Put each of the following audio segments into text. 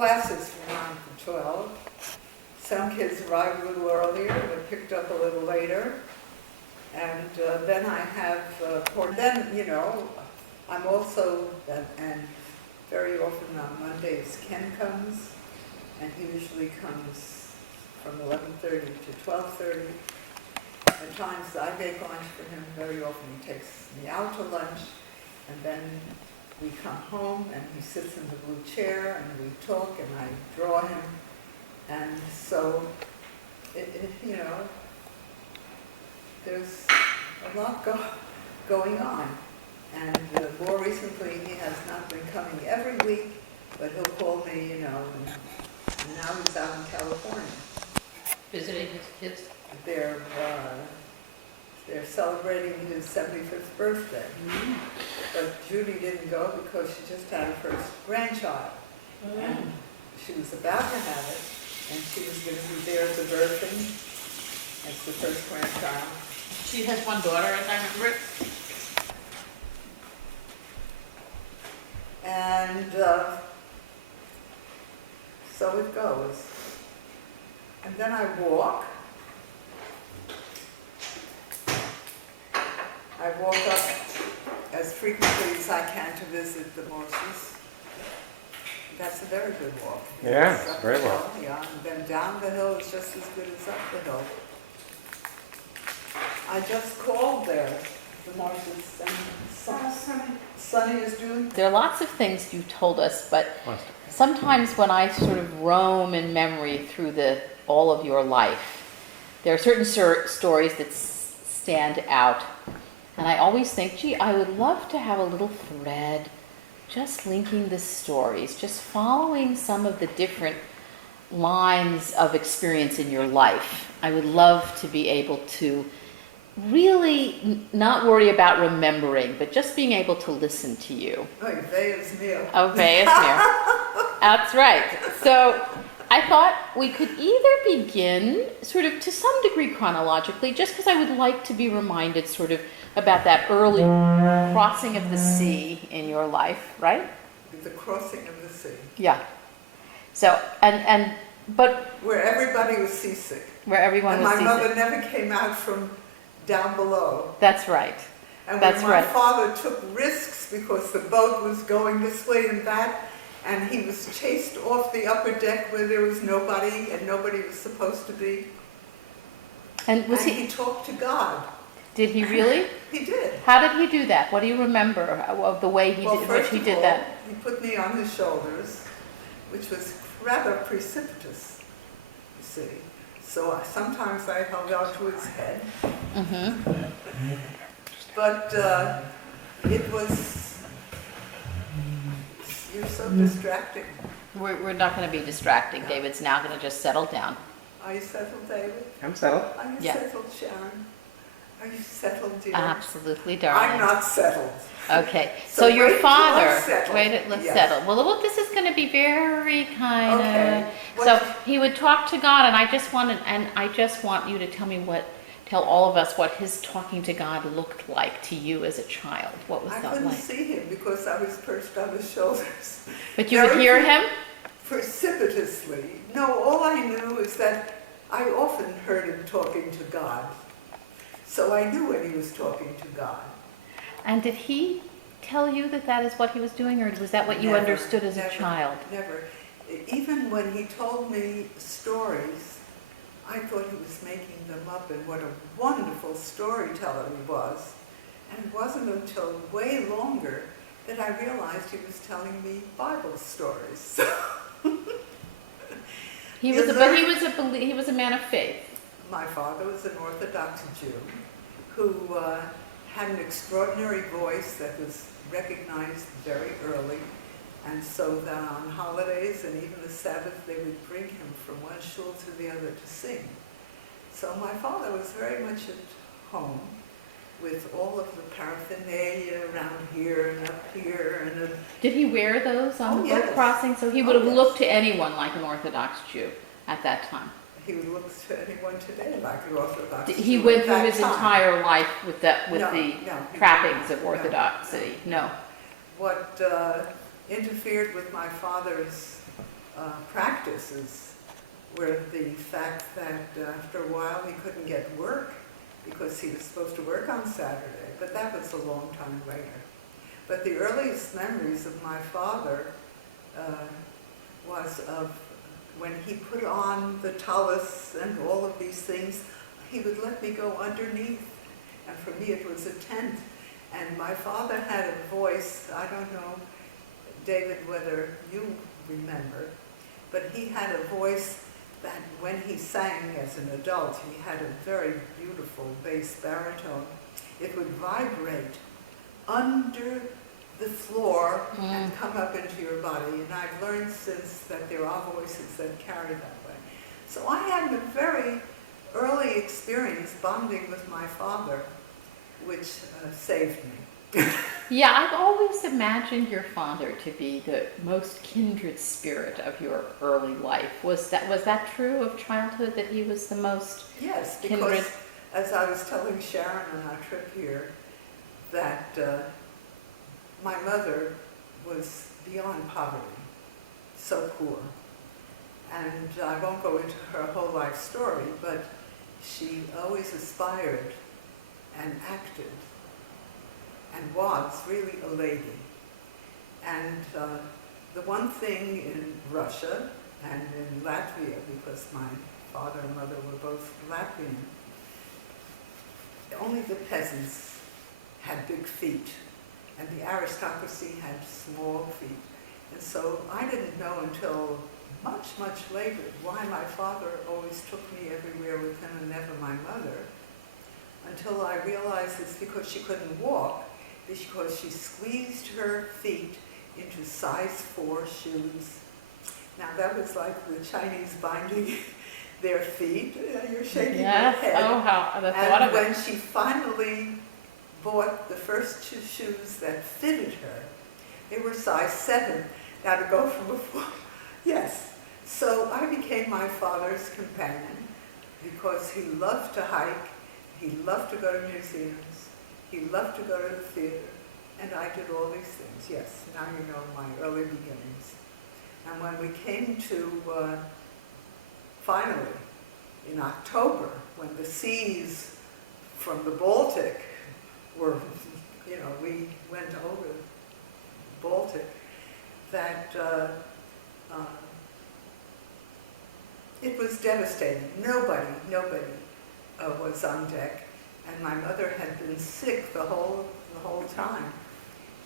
classes from 9 to 12. Some kids arrive a little earlier, they're picked up a little later. And then I have, then, you know, I'm also, and very often on Mondays, Ken comes, and he usually comes from 11:30 to 12:30. At times I make lunch for him. Very often he takes me out to lunch, and then we come home and he sits in the blue chair and we talk and I draw him. And so, you know, there's a lot going on. And more recently he has not been coming every week, but he'll call me, you know, and now he's out in California. Visiting his kids? They're celebrating his 75th birthday. Mm-hmm. But Judy didn't go because she just had her first grandchild. Mm-hmm. And she was about to have it, and she was going to be there at the birthing. It's the first grandchild. She has one daughter, as I remember it. And so it goes. And then I walk. I walk up as frequently as I can to visit the Morses. That's a very good walk. Yeah, It's up very the well. hill, yeah, and then down the hill is just as good as up the hill. I just called there, the Morses, and Sonny is doing. There are lots of things you told us, but sometimes when I sort of roam in memory through all of your life, there are certain stories that stand out. And I always think, gee, I would love to have a little thread just linking the stories, just following some of the different lines of experience in your life. I would love to be able to really not worry about remembering, but just being able to listen to you. Obey is meal. Obey is meal. That's right. So I thought we could either begin sort of to some degree chronologically, just because I would like to be reminded sort of about that early crossing of the sea in your life, right? The crossing of the sea. Yeah. So, but where everybody was seasick. Where everyone and was my seasick. mother never came out from down below. That's right. And That's when my right. father took risks because the boat was going this way and that, and he was chased off the upper deck where there was nobody and nobody was supposed to be. And he talked to God. Did he really? He did. How did he do that? What do you remember of the way he did that? He put me on his shoulders, which was rather precipitous, you see. So sometimes I held on to his head. Mm-hmm. But it was, you're so distracting. We're not going to be distracting. David's now going to just settle down. Are you settled, David? I'm settled. Are you settled, Sharon? Are you settled, dear? Absolutely, darling. I'm not settled. Okay, so your father, let's Yes. settle. Well, look, this is going to be very kind of. Okay. So he would talk to God, and I just want you to tell all of us what his talking to God looked like to you as a child. What was that like? I couldn't see him because I was perched on his shoulders. But you would hear him? Precipitously. No, all I knew is that I often heard him talking to God. So I knew when he was talking to God. And did he tell you that is what he was doing, or was that what you understood as a child? Never. Even when he told me stories, I thought he was making them up, and what a wonderful storyteller he was. And it wasn't until way longer that I realized he was telling me Bible stories. He was a man of faith. My father was an Orthodox Jew who had an extraordinary voice that was recognized very early, and so that on holidays and even the Sabbath they would bring him from one shul to the other to sing. So my father was very much at home with all of the paraphernalia around here and up here. And did he wear those on the boat crossing? So he would have looked to anyone like an Orthodox Jew at that time. He would look to anyone today like an Orthodox Jew. He went through his entire life with the No, trappings of Orthodoxy. No. What interfered with my father's practices were the fact that after a while he couldn't get work because he was supposed to work on Saturday, but that was a long time later. But the earliest memories of my father was of when he put on the tallis and all of these things, he would let me go underneath. And for me it was a tent. And my father had a voice, I don't know, David, whether you remember, but he had a voice that when he sang as an adult, he had a very beautiful bass baritone. It would vibrate under the floor and come up into your body. And I've learned since that there are voices that carry that way. So I had a very early experience bonding with my father, which saved me. Yeah, I've always imagined your father to be the most kindred spirit of your early life. Was that true of childhood, that he was the most Yes, kindred? because as I was telling Sharon on our trip here, that my mother was beyond poverty, so poor. And I won't go into her whole life story, but she always aspired and acted and was really a lady. And the one thing in Russia and in Latvia, because my father and mother were both Latvian, only the peasants had big feet, and the aristocracy had small feet. And so I didn't know until much, much later why my father always took me everywhere with him and never my mother, until I realized it's because she couldn't walk, because she squeezed her feet into size 4 shoes. Now that was like the Chinese binding their feet. You're shaking your head. Oh, how the thought And of when it. she finally bought the first 2 shoes that fitted her, they were size 7. Now to go from a 4, yes. So I became my father's companion because he loved to hike, he loved to go to museums, he loved to go to the theater, and I did all these things. Yes, now you know my early beginnings. And when we came to, finally, in October, when the seas from the Baltic were, we went over the Baltic, that it was devastating. Nobody was on deck, and my mother had been sick the whole time.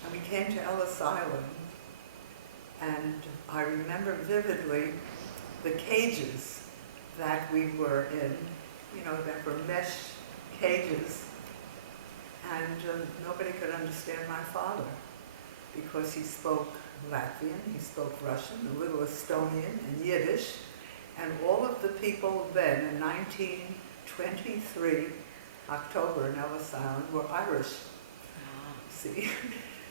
And we came to Ellis Island, and I remember vividly the cages that we were in, that were mesh cages, and nobody could understand my father because he spoke Latvian, he spoke Russian, a little Estonian, and Yiddish, and all of the people then in 1923, October in Ellis Island, were Irish. See,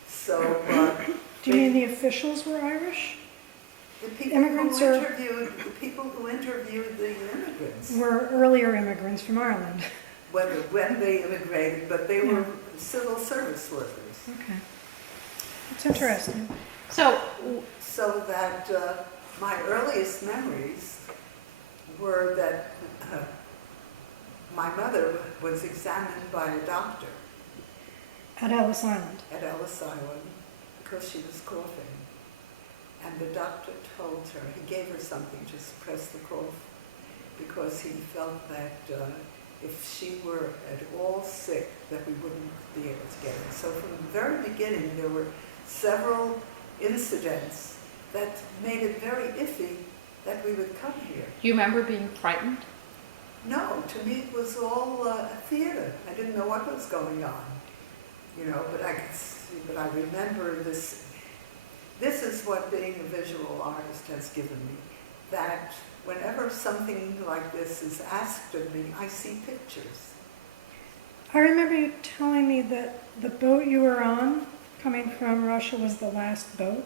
so Do you mean the officials were Irish? the people Immigrants who or- interviewed the immigrants, Were earlier immigrants from Ireland? when they immigrated, but they were civil service workers. Okay. It's interesting. So, So that my earliest memories were that my mother was examined by a doctor At Ellis Island. at Ellis Island because she was coughing. And the doctor told her, he gave her something to suppress the cough because he felt that if she were at all sick, that we wouldn't be able to get it. So from the very beginning, there were several incidents that made it very iffy that we would come here. do you remember being frightened? No, to me it was all a theater. I didn't know what was going on, but I could see, but I remember this. This is what being a visual artist has given me, that whenever something like this is asked of me, I see pictures. I remember you telling me that the boat you were on, coming from Russia, was the last boat.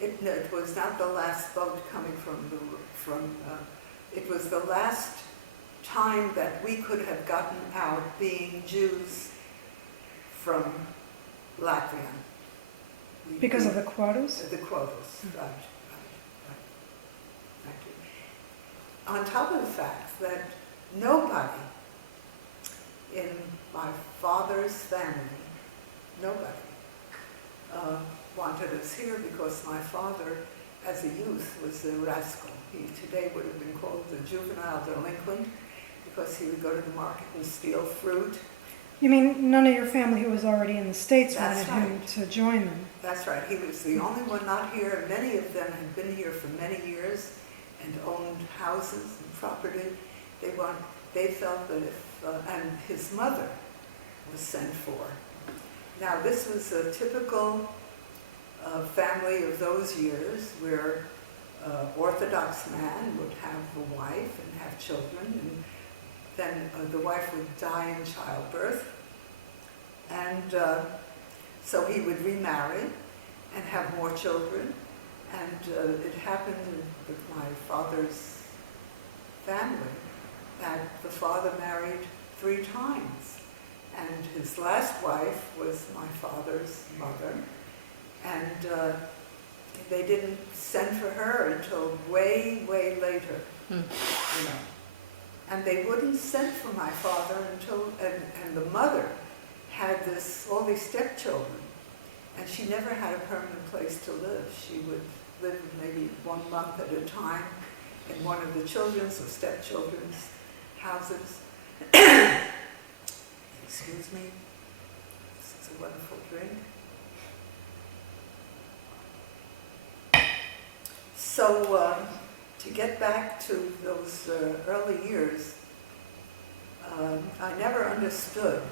It was not the last boat coming it was the last time that we could have gotten out being Jews from Latvia. Because of the quotas? The quotas, right. on top of the fact that nobody in my father's family, nobody, wanted us here because my father, as a youth, was a rascal. He today would have been called a juvenile delinquent because he would go to the market and steal fruit. You mean none of your family who was already in the States That's wanted him right. to join them? That's right. He was the only one not here. Many of them had been here for many years and owned houses and property. They felt that and his mother was sent for. Now, this was a typical family of those years where Orthodox man would have a wife and have children, and then the wife would die in childbirth. And so he would remarry and have more children. And it happened with my father's family that the father married 3 times. And his last wife was my father's mother. And they didn't send for her until way, way later, you know. And they wouldn't send for my father until, and the mother had all these stepchildren, and she never had a permanent place to live. She would live maybe 1 month at a time in one of the children's or stepchildren's houses. Excuse me. This is a wonderful drink. So, to get back to those early years, I never understood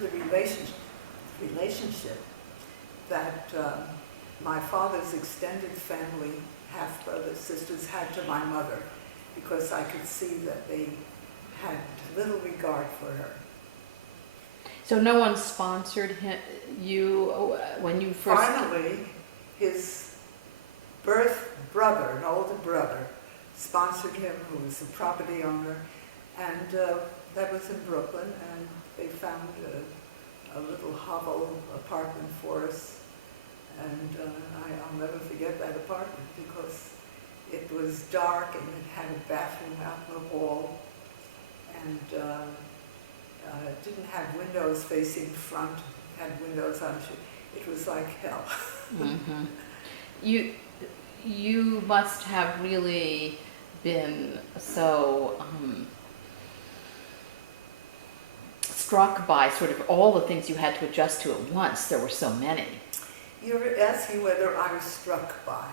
the relationship that my father's extended family, half-brothers, sisters, had to my mother, because I could see that they had little regard for her. So no one sponsored you when you first... Finally, his birth brother, an older brother, sponsored him, who was a property owner, and that was in Brooklyn, and they found a little hovel apartment for us, and I'll never forget that apartment because it was dark and it had a bathroom out in the hall, and it didn't have windows facing front, it had windows on it. It was like hell. Mm-hmm. You must have really been so struck by sort of all the things you had to adjust to at once. There were so many. You're asking whether I was struck by.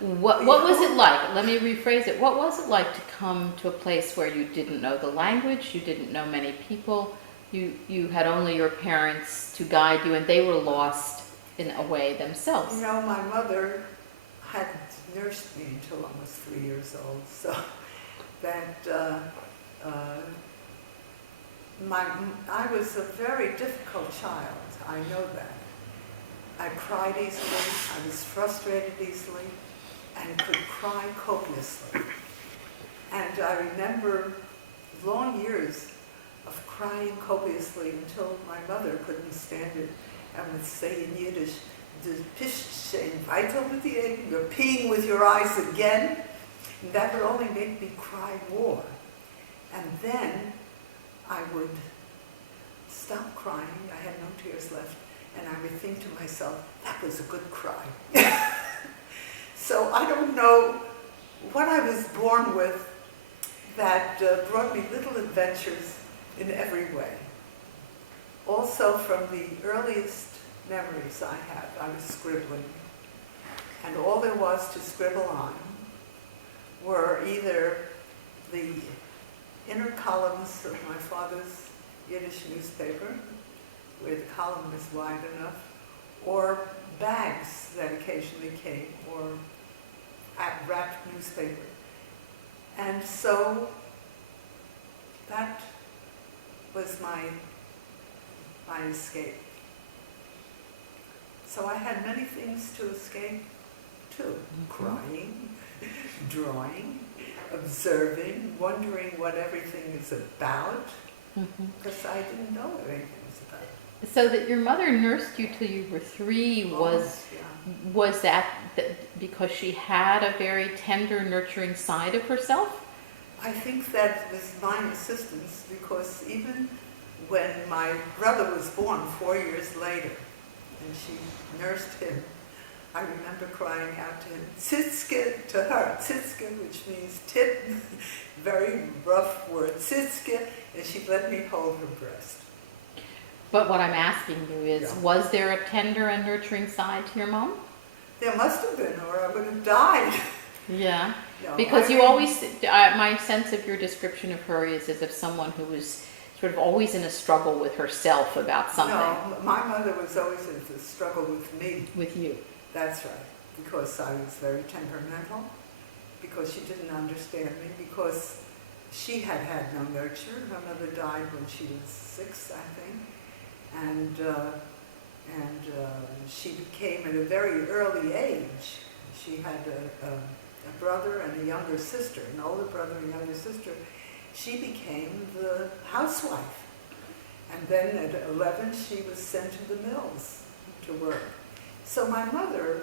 What was it like? Let me rephrase it. What was it like to come to a place where you didn't know the language, you didn't know many people, you had only your parents to guide you, and they were lost in a way themselves? You know, my mother had nursed me until I was 3 years old, so that I was a very difficult child. I know that. I cried easily, I was frustrated easily, and could cry copiously. And I remember long years of crying copiously until my mother couldn't stand it and would say in Yiddish, "Du pischst schon weiter mit die Augen, you're peeing with your eyes again." And that would only make me cry more. And then I would stop crying, I had no tears left, and I would think to myself, that was a good cry. So I don't know what I was born with that brought me little adventures in every way. Also, from the earliest memories I have, I was scribbling, and all there was to scribble on were either the inner columns of my father's Yiddish newspaper, where the column was wide enough, or bags that occasionally came, or wrapped newspaper. And so that was my escape. So I had many things to escape too. Crying, drawing, observing, wondering what everything is about, because I didn't know what anything was about. So that your mother nursed you till you were 3 was Yeah. was that because she had a very tender, nurturing side of herself? I think that was my assistance, because even when my brother was born 4 years later, and she nursed him, I remember crying out to him, "Tsitske," to her, "Tsitske," which means tit, very rough word, "Tsitske," and she'd let me hold her breast. But what I'm asking you is, Yeah. was there a tender and nurturing side to your mom? There must have been, or I would have died. Yeah. No, Because I you mean, always, my sense of your description of her is as if someone who was sort of always in a struggle with herself about something. No, my mother was always in the struggle with me. With you. That's right, because I was very temperamental, because she didn't understand me, because she had had no nurture. Her mother died when she was 6, I think, and she became at a very early age. She had a brother and a younger sister, an older brother and younger sister. She became the housewife, and then at 11 she was sent to the mills to work. So my mother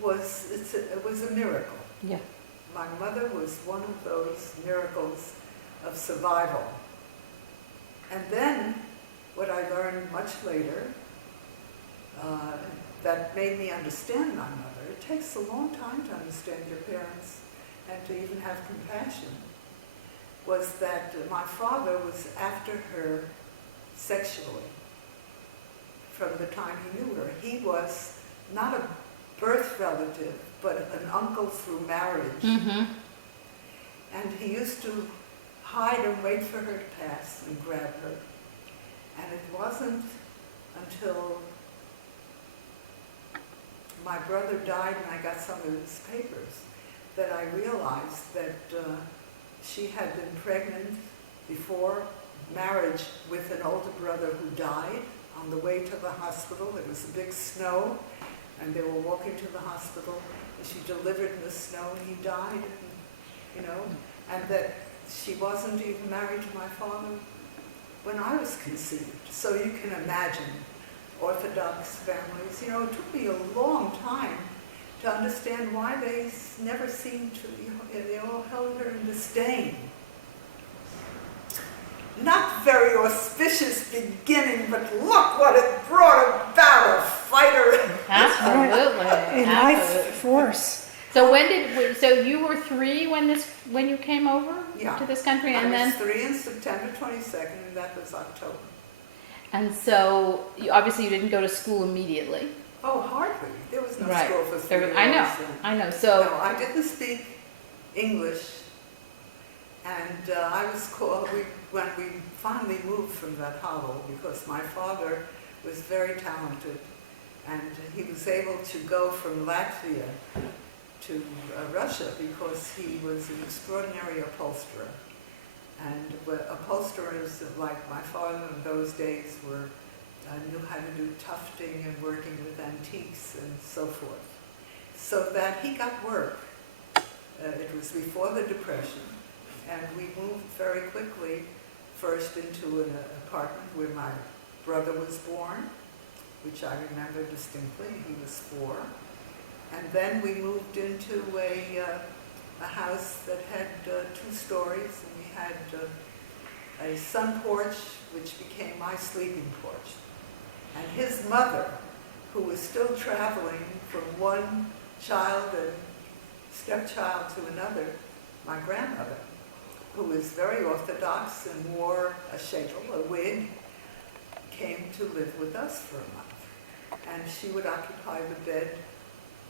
it was a miracle. Yeah. My mother was one of those miracles of survival. And then, what I learned much later, that made me understand my mother. It takes a long time to understand your parents and to even have compassion, was that my father was after her sexually from the time he knew her. He was not a birth relative, but an uncle through marriage. Mm-hmm. And he used to hide and wait for her to pass and grab her. And it wasn't until my brother died and I got some of his papers that I realized that she had been pregnant before marriage with an older brother who died on the way to the hospital. It was a big snow, and they were walking to the hospital, and she delivered in the snow, and he died, and that she wasn't even married to my father when I was conceived. So you can imagine Orthodox families. It took me a long time to understand why they never seemed to, they all held her in disdain. Not very auspicious beginning, but look what it brought about, a fighter. Absolutely. A life force. So so you were 3 when you came over Yeah. to this country, I and was then 3 on September 22nd, and that was October. and so obviously you didn't go to school immediately. Oh, hardly. There was no Right. school for 3 years. I know. So No, I didn't speak English, and I was called, when we finally moved from that hovel, because my father was very talented, and he was able to go from Latvia to Russia because he was an extraordinary upholsterer. And upholsterers like my father in those days knew how to do tufting and working with antiques and so forth. So that he got work. It was before the Depression, and we moved very quickly first into an apartment where my brother was born, which I remember distinctly. He was 4. And then we moved into a house that had 2 stories, and we had a sun porch, which became my sleeping porch. And his mother, who was still traveling from one child and stepchild to another, my grandmother, who was very orthodox and wore a sheitel, a wig, came to live with us for a month. And she would occupy the bed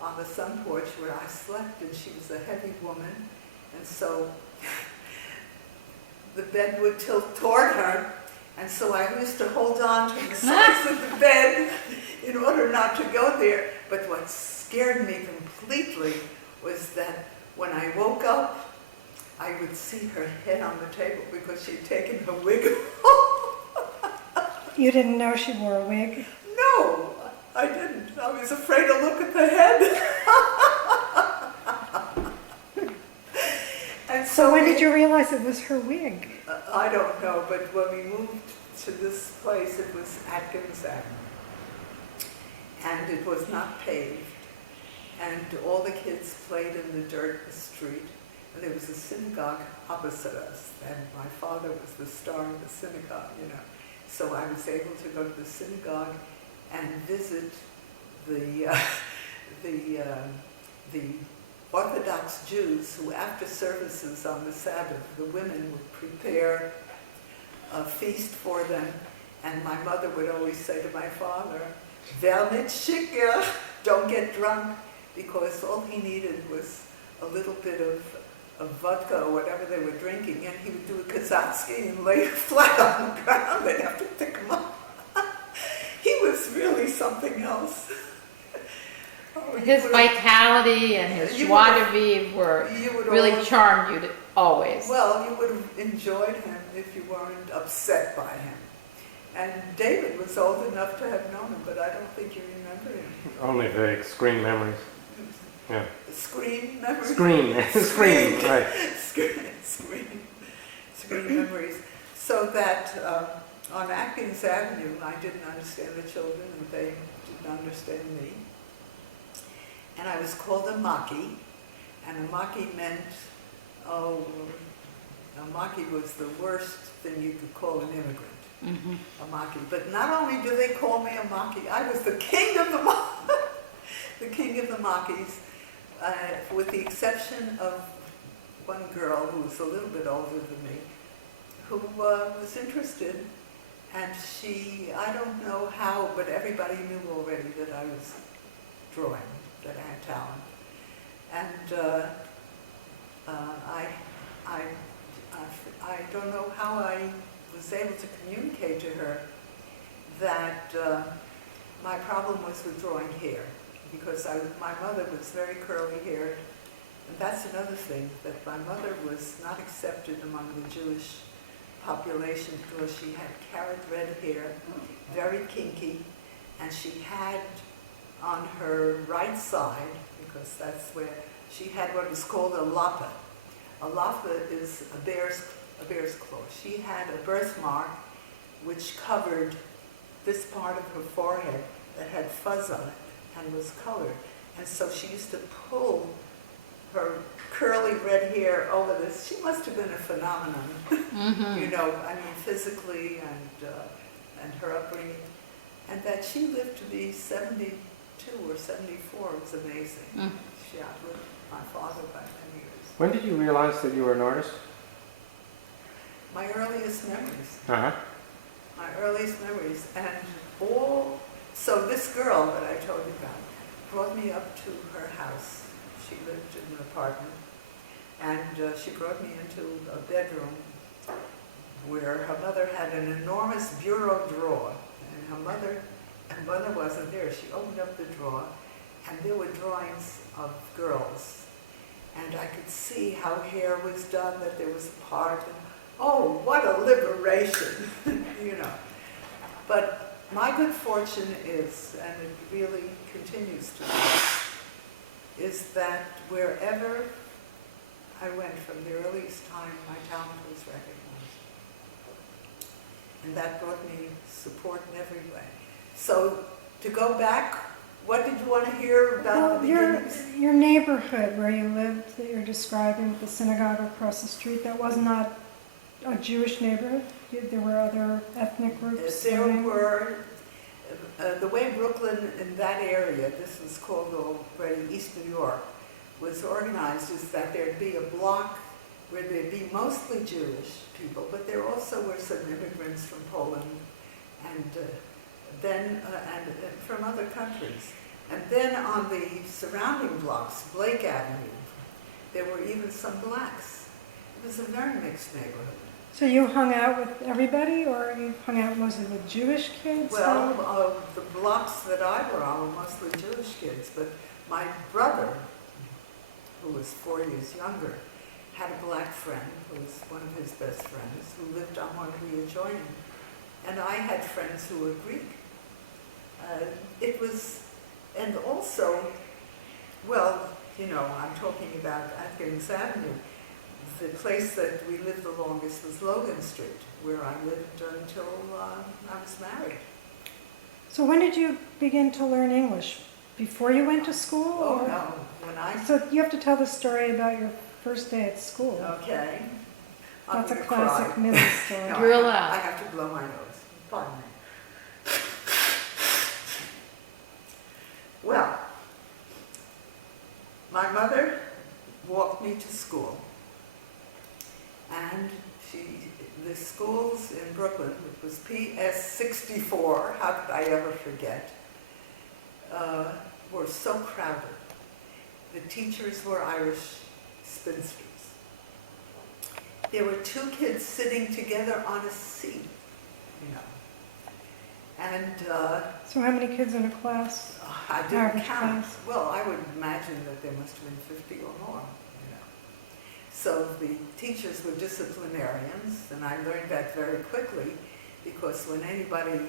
on the sun porch where I slept, and she was a heavy woman, and so the bed would tilt toward her, and so I used to hold on to the sides of the bed in order not to go there. But what scared me completely was that when I woke up, I would see her head on the table because she'd taken her wig off. You didn't know she wore a wig? No, I didn't. I was afraid to look at the head. And So when did you realize it was her wig? I don't know, but when we moved to this place, it was Atkins Avenue. And it was not paved. and all the kids played in the dirt in the street. And there was a synagogue opposite us, and my father was the star of the synagogue, you know. So I was able to go to the synagogue and visit the Orthodox Jews who, after services on the Sabbath, the women would prepare a feast for them, and my mother would always say to my father, "Vel nit shiker," don't get drunk, because all he needed was a little bit of vodka or whatever they were drinking, and he would do a Kazatsky and lay flat on the ground. They'd have to pick him up. He was really something else. Oh, His vitality and his joie de vivre were really charmed you always. Well, you would have enjoyed him if you weren't upset by him. And David was old enough to have known him, but I don't think you remember him. Only vague screen memories. Yeah. Screen memories? Screen, right. Screen memories. So that on Atkins Avenue, I didn't understand the children, and they didn't understand me. And I was called a Maki, and a Maki meant, a Maki was the worst thing you could call an immigrant. Mm-hmm. A Maki. But not only do they call me a Maki, I was the king of the the king of the Makis, with the exception of one girl who was a little bit older than me, who was interested, and she, I don't know how, but everybody knew already that I was drawing, that I had talent. And I don't know how I was able to communicate to her that my problem was with drawing hair, because my mother was very curly haired, and that's another thing, that my mother was not accepted among the Jewish population because she had carrot red hair, very kinky, and she had on her right side, because that's where she had what is called a lapa. A lapa is a bear's claw. She had a birthmark which covered this part of her forehead that had fuzz on it and was colored. And so she used to pull her curly red hair over this. She must have been a phenomenon, Mm-hmm. you know, I mean, physically and her upbringing. And that she lived to be 72 or 74 was amazing. Mm. She outlived my father by many years. When did you realize that you were an artist? My earliest memories. Uh-huh. My earliest memories. And so this girl that I told you about brought me up to her house. She lived in an apartment. And she brought me into a bedroom where her mother had an enormous bureau drawer. And her mother wasn't there. She opened up the drawer, and there were drawings of girls. And I could see how hair was done, that there was a part. And, oh, what a liberation, you know. But my good fortune is, and it really continues to be, is that wherever I went from the earliest time, my talent was recognized. And that brought me support in every way. So to go back, what did you want to hear about the beginnings? Your neighborhood where you lived that you're describing with the synagogue across the street, that was not a Jewish neighborhood? There were other ethnic groups? There living? were, the way Brooklyn in that area, this was called already East New York, was organized is that there'd be a block where there'd be mostly Jewish people, but there also were some immigrants from Poland and then from other countries. And then on the surrounding blocks, Blake Avenue, there were even some blacks. It was a very mixed neighborhood. So you hung out with everybody, or you hung out mostly with Jewish kids? Well, the blocks that I were on were mostly Jewish kids, but my brother, who was 4 years younger, had a black friend who was one of his best friends, who lived on one adjoining. And I had friends who were Greek. And also, well, you know, I'm talking about Atkins Avenue. The place that we lived the longest was Logan Street, where I lived until I was married. So when did you begin to learn English? Before you went to school? Oh, or- no, when I, So you have to tell the story about your first day at school. okay. I'm That's a gonna classic cry. Millie story. No, You're I have- allowed. I have to blow my nose. Pardon me. Well, my mother walked me to school. And the schools in Brooklyn, it was PS 64, how could I ever forget, were so crowded. The teachers were Irish spinsters. There were two kids sitting together on a seat, you know. And So how many kids in a class? I didn't Average count. class. Well, I would imagine that there must have been 50 or more, you know. So the teachers were disciplinarians, and I learned that very quickly, because when anybody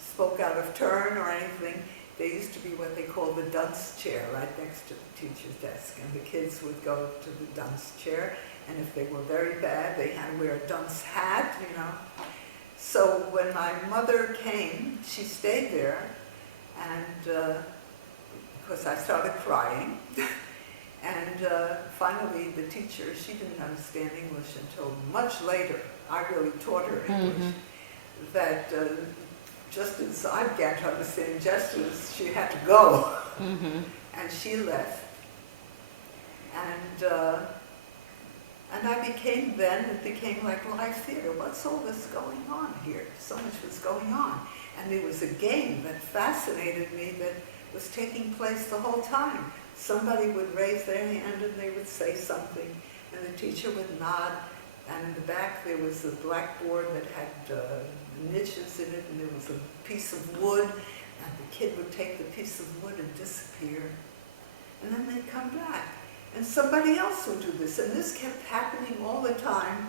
spoke out of turn or anything, there used to be what they called the dunce chair right next to the teacher's desk, and the kids would go to the dunce chair, and if they were very bad, they had to wear a dunce hat, you know. So when my mother came, she stayed there, and of course I started crying. And finally the teacher, she didn't understand English until much later. I really taught her English. That just as I began to understand gestures, she had to go. And she left. And I became then, it became like live theater. What's all this going on here? So much was going on. And there was a game that fascinated me that was taking place the whole time. Somebody would raise their hand and they would say something, and the teacher would nod, and in the back there was a blackboard that had niches in it, and there was a piece of wood, and the kid would take the piece of wood and disappear. And then they'd come back. And somebody else would do this, and this kept happening all the time.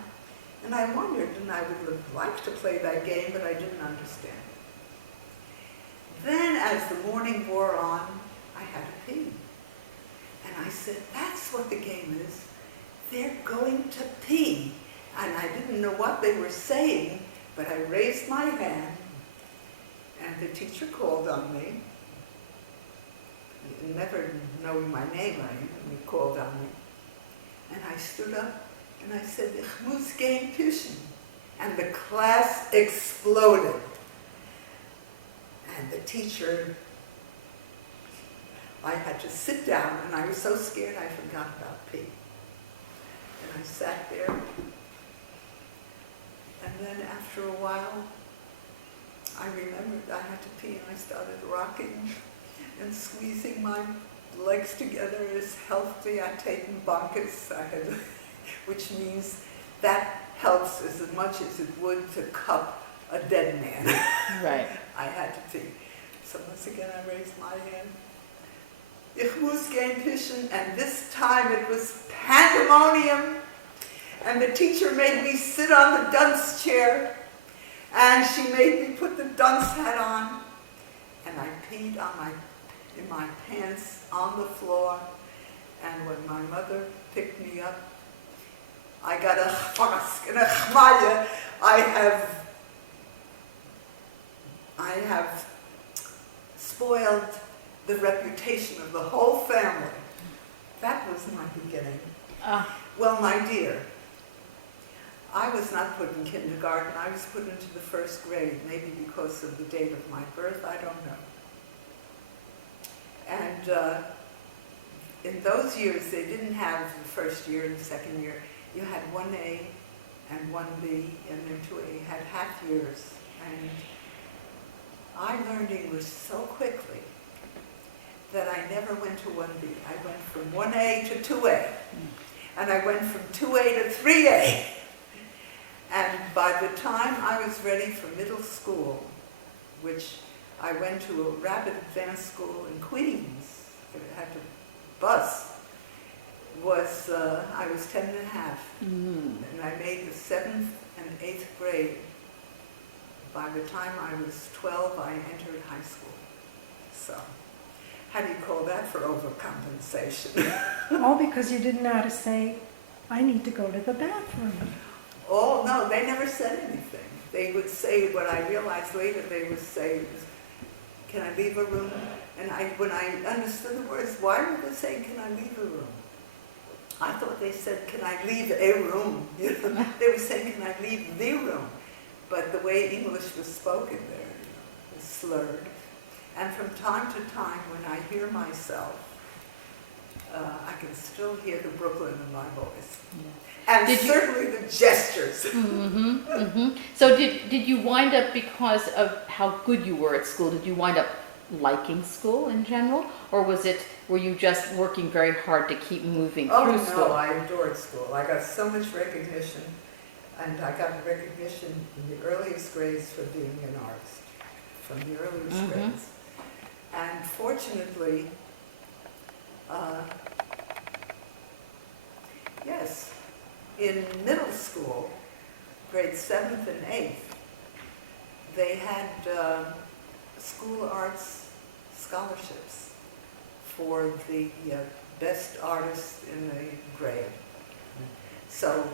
And I wondered, and I would have liked to play that game, but I didn't understand it. Then, as the morning wore on, I had to pee. And I said, that's what the game is. They're going to pee. And I didn't know what they were saying, but I raised my hand, and the teacher called on me. Never knowing my name or anything, he called on me. And I stood up and I said, "Ich muss gehen pissen." And the class exploded. And the teacher, I had to sit down, and I was so scared I forgot about pee. And I sat there. And then after a while, I remembered I had to pee, and I started rocking and squeezing my legs together as healthy. I'd taken bunkers, which means that helps as much as it would to cup a dead man. Right. I had to pee. So once again I raised my hand. Ich muss gehen pissen, and this time it was pandemonium. And the teacher made me sit on the dunce chair, and she made me put the dunce hat on, and I peed in my pants on the floor. And when my mother picked me up, I got a chvask and a chmaye. I have spoiled the reputation of the whole family. That was my beginning. Well, my dear, I was not put in kindergarten. I was put into the first grade, maybe because of the date of my birth, I don't know. And in those years, they didn't have the first year and the second year. You had 1A and 1B, and then 2A. You had half years. And I learned English so quickly that I never went to 1B. I went from 1A to 2A. And I went from 2A to 3A. And by the time I was ready for middle school, which I went to a rapid advanced school in Queens, I had to bus, I was 10 and a half. And I made the 7th and 8th grade. By the time I was 12, I entered high school. So, how do you call that for overcompensation? All because you didn't know how to say, I need to go to the bathroom. Oh, no, they never said anything. They would say, what I realized later, they would say, can I leave a room? And when I understood the words, why were they saying, can I leave a room? I thought they said, can I leave a room? You know, they were saying, can I leave the room? But the way English was spoken there, was slurred. And from time to time, when I hear myself, I can still hear the Brooklyn in my voice. And Did you- certainly the gestures. So did you wind up, because of how good you were at school, did you wind up liking school in general? Or were you just working very hard to keep moving through Oh, school? no, I adored school. I got so much recognition, and I got recognition in the earliest grades for being an artist, from the earliest grades. And fortunately, yes, in middle school, grades 7th and 8th, they had school arts scholarships for the best artist in the grade. So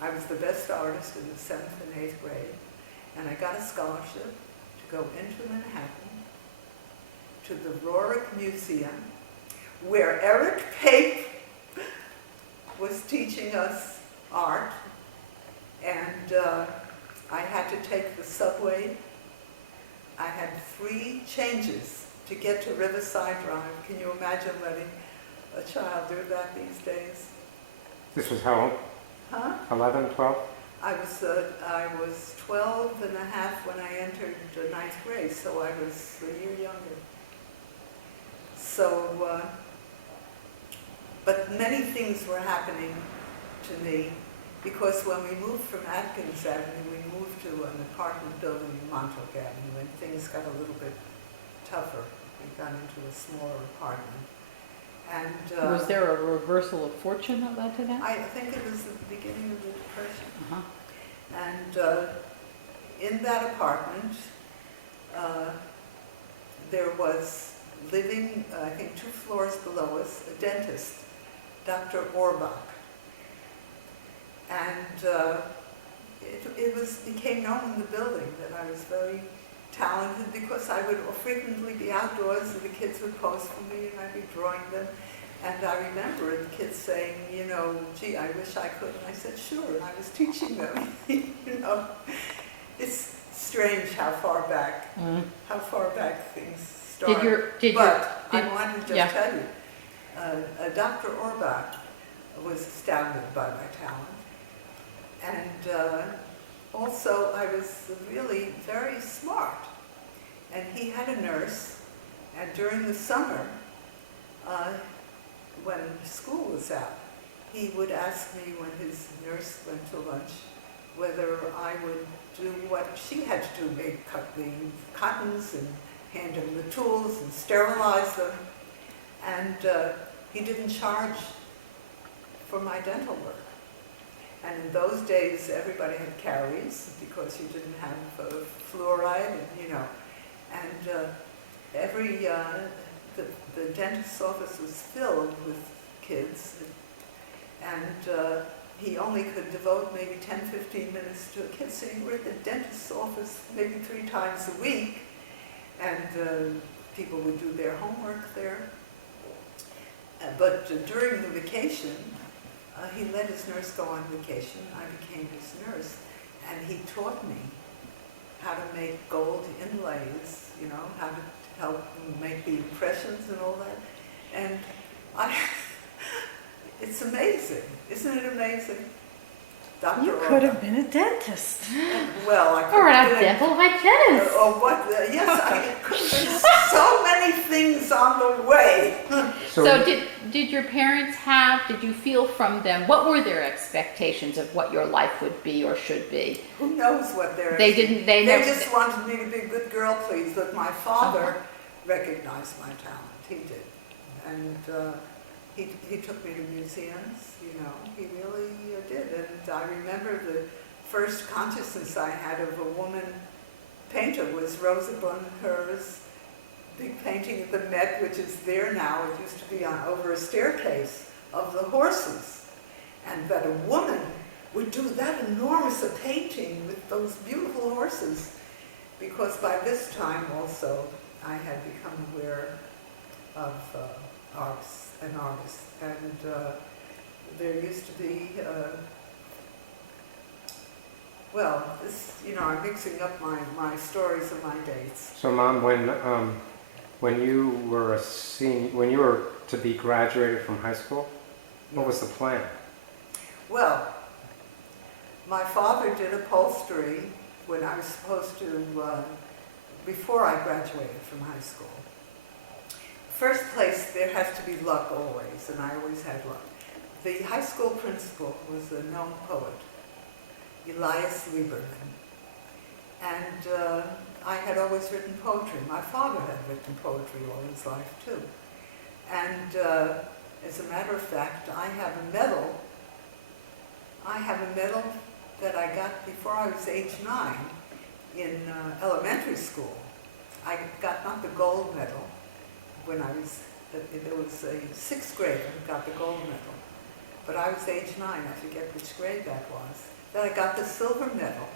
I was the best artist in the 7th and 8th grade, and I got a scholarship to go into Manhattan to the Rorick Museum, where Eric Pape was teaching us art, and I had to take the subway. I had 3 changes to get to Riverside Drive. Can you imagine letting a child do that these days? This was how old? Huh? 11, 12? I was 12 and a half when I entered 9th grade, so I was a year younger. So, but many things were happening to me, because when we moved from Atkins Avenue, we moved to an apartment building in Montauk Avenue, and things got a little bit tougher. We got into a smaller apartment. And Was there a reversal of fortune that led to that? I think it was the beginning of the Depression. Uh-huh. And in that apartment, there was living, I think 2 floors below us, a dentist, Dr. Orbach. And it became known in the building that I was very talented, because I would frequently be outdoors and the kids would pose for me and I'd be drawing them. And I remember the kids saying, you know, gee, I wish I could. And I said, sure, and I was teaching them. You know, it's strange how far back things start. I wanted to just tell you, Dr. Orbach was astounded by my talent. And also, I was really very smart. And he had a nurse, and during the summer, when school was out, he would ask me when his nurse went to lunch whether I would do what she had to do, maybe cut the cottons and hand him the tools and sterilize them. And he didn't charge for my dental work. And in those days, everybody had caries because you didn't have fluoride, and, you know. And the dentist's office was filled with kids, and he only could devote maybe 10, 15 minutes to a kid. So you were at the dentist's office maybe 3 times a week, and people would do their homework there. But during the vacation, he let his nurse go on vacation. I became his nurse, and he taught me how to make gold inlays, you know, how to help make the impressions and all that. And it's amazing. Isn't it amazing? Dr. You could have been a dentist. Well, I could Or have a been dental hygienist. or what? Yes, I could have been so many things on the way. So did your parents did you feel from them, what were their expectations of what your life would be or should be? Who knows what they're... They never... just wanted me to be a good girl, please. But my father recognized my talent. He did. And he took me to museums, you know. He really did. And I remember the first consciousness I had of a woman painter was Rosa Bonheur's big painting at the Met, which is there now. It used to be over a staircase, of the horses. And that a woman would do that enormous a painting with those beautiful horses. Because by this time also, I had become aware of artists and artists. And there used to be, well, this, I'm mixing up my stories and my dates. So, Mom, when you were a senior, when you were to be graduated from high school, what was the plan? Well, my father did upholstery when I was supposed to, before I graduated from high school. First place, there has to be luck always, and I always had luck. The high school principal was a known poet, Elias Lieberman. And I had always written poetry. My father had written poetry all his life, too. And as a matter of fact, I have a medal that I got before I was age 9 in elementary school. I got not the gold medal when there was a 6th grader who got the gold medal. But I was age 9, I forget which grade that was. Then I got the silver medal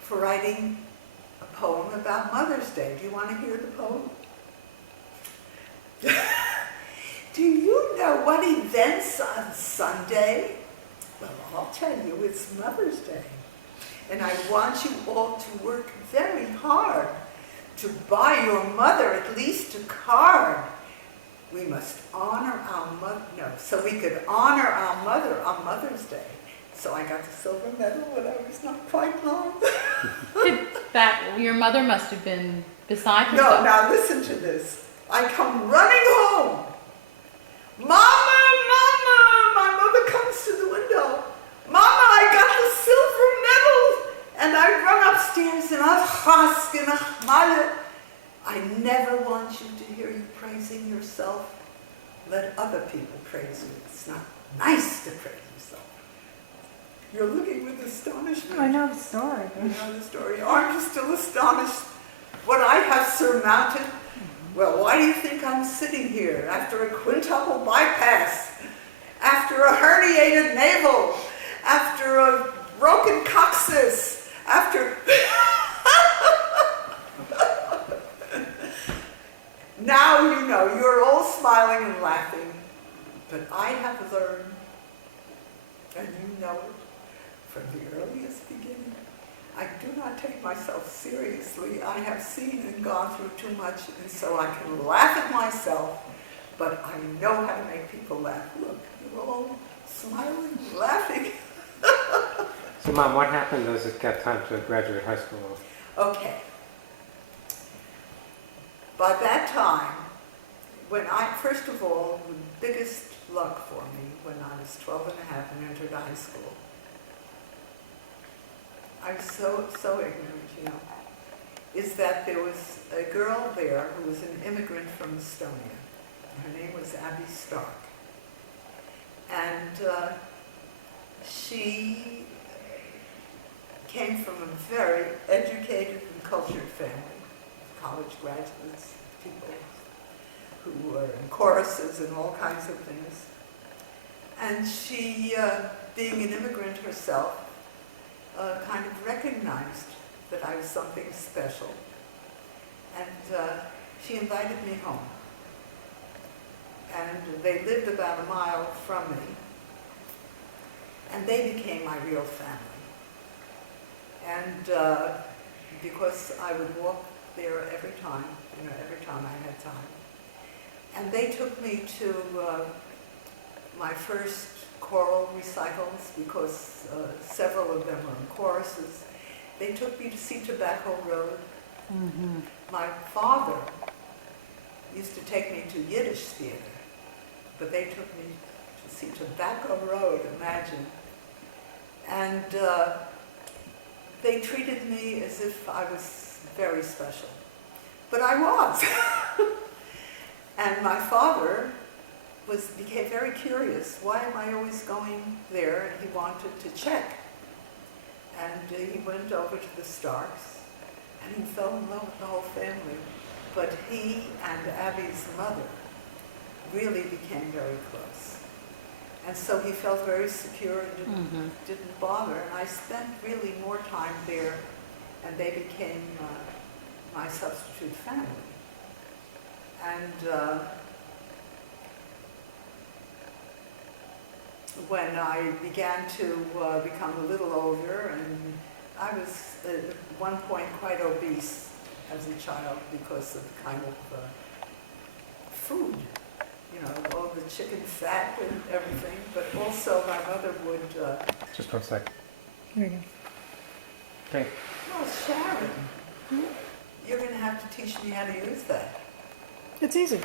for writing a poem about Mother's Day. Do you want to hear the poem? Do you know what events on Sunday? Well, I'll tell you, it's Mother's Day. And I want you all to work very hard to buy your mother at least a card. We must honor our mother, so we could honor our mother on Mother's Day. So I got the silver medal when I was not quite 9. Your mother must have been beside No, herself. now listen to this. I come running home. Mama, Mama! My mother comes to the window. Mama, I got the silver medal! And I run upstairs and I never want you to hear you praising yourself. Let other people praise you. It's not nice to praise yourself. You're looking with astonishment. I know the story. You know the story. Aren't you still astonished what I have surmounted? Well, why do you think I'm sitting here after a quintuple bypass, after a herniated navel, after a broken coccyx, after... Now you know, you're all smiling and laughing, but I have learned, and you know it, from the earliest beginning. I do not take myself seriously. I have seen and gone through too much, and so I can laugh at myself, but I know how to make people laugh. Look, you're all smiling, laughing. So, Mom, what happened as it got time to graduate high school? Okay. By that time, first of all, the biggest luck for me when I was 12 and a half and entered high school, I was so ignorant, is that there was a girl there who was an immigrant from Estonia. Her name was Abby Stark. And she came from a very educated and cultured family. College graduates, people who were in choruses and all kinds of things. And she, being an immigrant herself, kind of recognized that I was something special. And she invited me home. And they lived about a mile from me. And they became my real family. And because I would walk there every time I had time. And they took me to my first choral recitals because several of them were in choruses. They took me to see Tobacco Road. Mm-hmm. My father used to take me to Yiddish theater, but they took me to see Tobacco Road, imagine. And they treated me as if I was very special. But I was. And my father became very curious. Why am I always going there? And he wanted to check. And he went over to the Starks, and he fell in love with the whole family. But he and Abby's mother really became very close. And so he felt very secure and didn't bother. And I spent really more time there, and they became my substitute family. And when I began to become a little older, and I was at one point quite obese as a child because of the kind of food, you know, all the chicken fat and everything, but also my mother would, Just one sec. Here you go. Okay. well, Sharon, you're going to have to teach me how to use that. It's easy.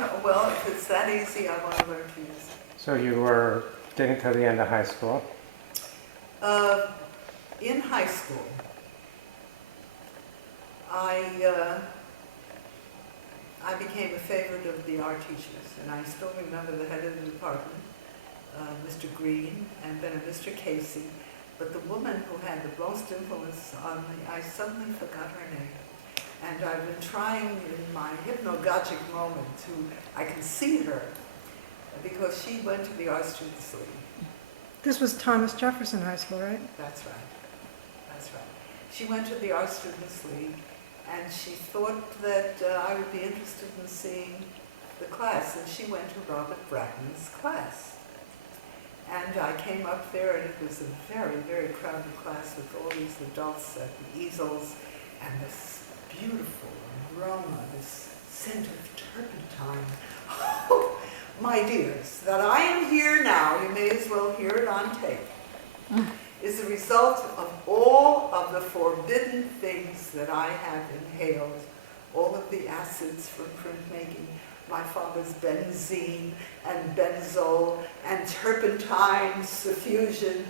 No, well, if it's that easy, I want to learn to use it. So you were getting to the end of high school. In high school, I became a favorite of the art teachers, and I still remember the head of the department, Mr. Green, and then a Mr. Casey. But the woman who had the most influence on me, I suddenly forgot her name. And I've been trying in my hypnagogic moment I can see her, because she went to the Art Students League. This was Thomas Jefferson High School, right? That's right. That's right. She went to the Art Students League, and she thought that I would be interested in seeing the class, and she went to Robert Brackman's class. And I came up there, and it was a very, very crowded class with all these adults at the easels, and this beautiful aroma, this scent of turpentine. Oh, my dears, that I am here now, you may as well hear it on tape, is the result of all of the forbidden things that I have inhaled, all of the acids from printmaking, my father's benzene and benzol and turpentine suffusion,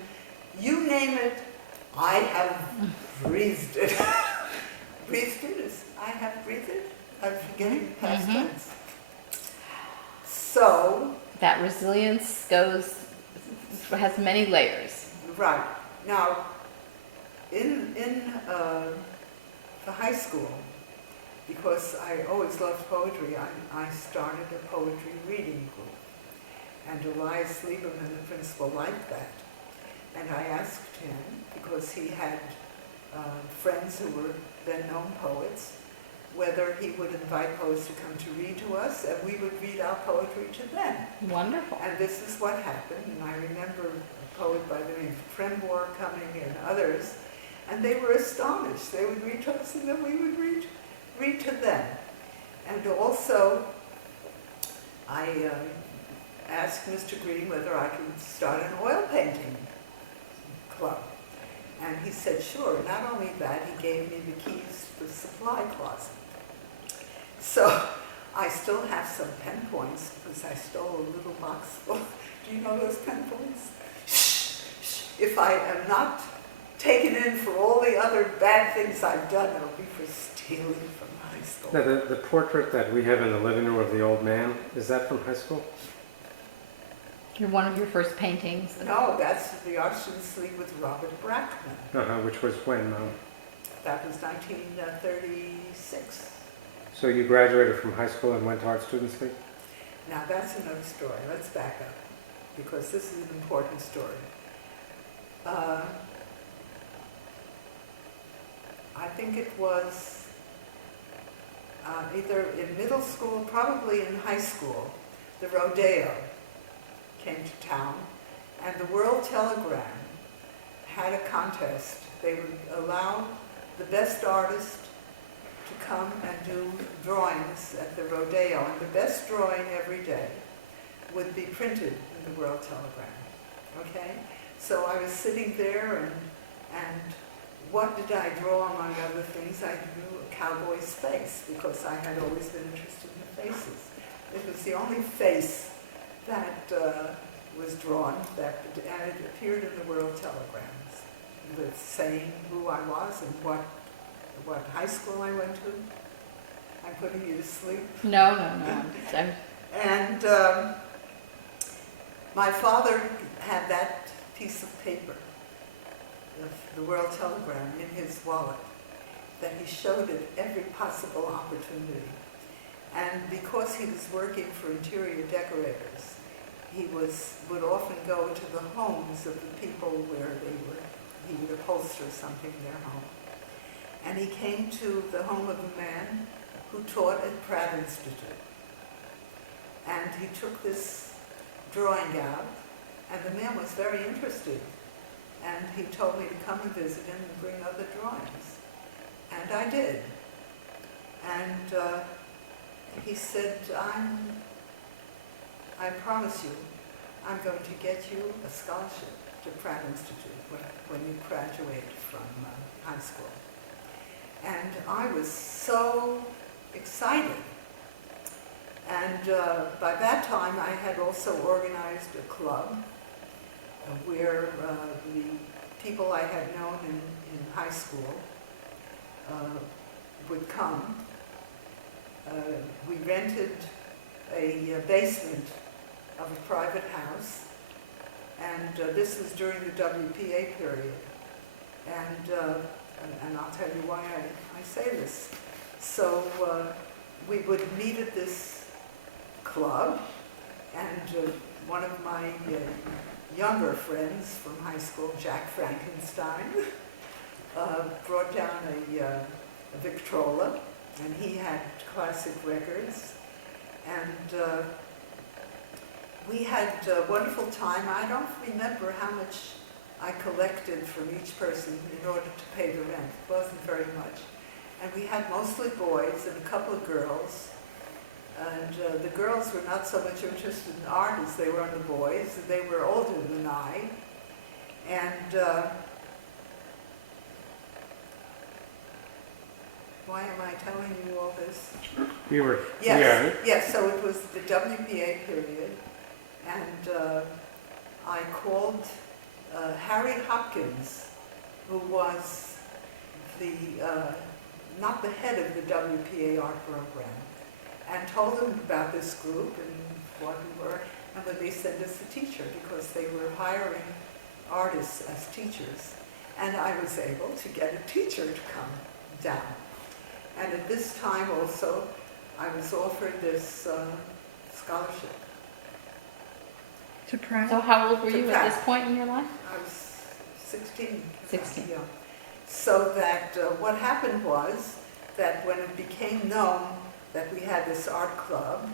you name it, I have breathed it. Breathed it is, I have breathed it. I'm forgetting past tense. So, That resilience has many layers. right. Now, in the high school, because I always loved poetry, I started a poetry reading group. And Elias Lieberman, the principal, liked that. And I asked him, because he had friends who were then-known poets, whether he would invite poets to come to read to us, and we would read our poetry to them. Wonderful. And this is what happened, and I remember a poet by the name of Prembor coming and others, and they were astonished. They would read to us, and then we would read to them. And also, I asked Mr. Green whether I could start an oil painting club. And he said, sure. Not only that, he gave me the keys to the supply closet. So I still have some pen points because I stole a little box full. Do you know those pen points? If I am not taken in for all the other bad things I've done, it'll be for stealing from high school. Now, the portrait that we have in the living room of the old man, is that from high school? You're one of your first paintings. No, that's the Art Students League with Robert Brackman. Which was when? That was 1936. So you graduated from high school and went to Art Students League? Now that's another story. Let's back up, because this is an important story. I think it was either in middle school, probably in high school, the rodeo came to town, and the World Telegram had a contest. They would allow the best artist to come and do drawings at the rodeo, and the best drawing every day would be printed in the World Telegram. Okay? So I was sitting there, and what did I draw among other things? I drew a cowboy's face, because I had always been interested in faces. It was the only face that was drawn, and it appeared in the World Telegrams, with saying who I was and what high school I went to. I'm putting you to sleep. No. And my father had that piece of paper, the World Telegram, in his wallet, that he showed at every possible opportunity. And because he was working for interior decorators, he would often go to the homes of the people where he would upholster something in their home. And he came to the home of a man who taught at Pratt Institute. And he took this drawing out And the man was very interested. And he told me to come and visit him and bring other drawings. And I did. And he said, I promise you, I'm going to get you a scholarship to Pratt Institute when you graduate from high school. And I was so excited. And by that time, I had also organized a club where the people I had known in high school would come. We rented a basement of a private house, and this was during the WPA period. And I'll tell you why I say this. So we would meet at this club, and one of my younger friends from high school, Jack Frankenstein, brought down a Victrola, and he had classic records. And we had a wonderful time. I don't remember how much I collected from each person in order to pay the rent. It wasn't very much. And we had mostly boys and a couple of girls. And the girls were not so much interested in art as they were in the boys. They were older than I. And why am I telling you all this? We were, Yes, yes, so it was the WPA period. And I called Harry Hopkins, who was not the head of the WPA art program, and told him about this group and what we were, and would they send us a teacher, because they were hiring artists as teachers. And I was able to get a teacher to come down. And at this time also, I was offered this scholarship. To Pratt? So how old were To you at Pratt. this point in your life? I was 16. 16. Yeah. So that what happened was that when it became known that we had this art club,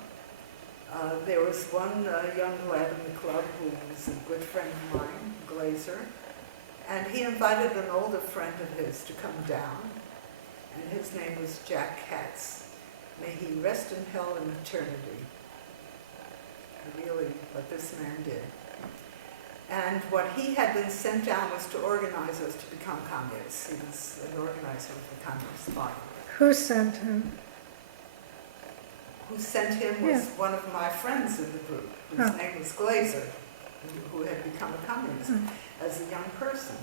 there was one young lad in the club who was a good friend of mine, Glazer, and he invited an older friend of his to come down, and his name was Jack Katz. May he rest in hell in eternity. Really, what this man did. And what he had been sent down was to organize us to become communists. He was an organizer of the Communist Party. Who sent him? Who sent him was one of my friends in the group, whose name was Glazer, who had become a communist as a young person.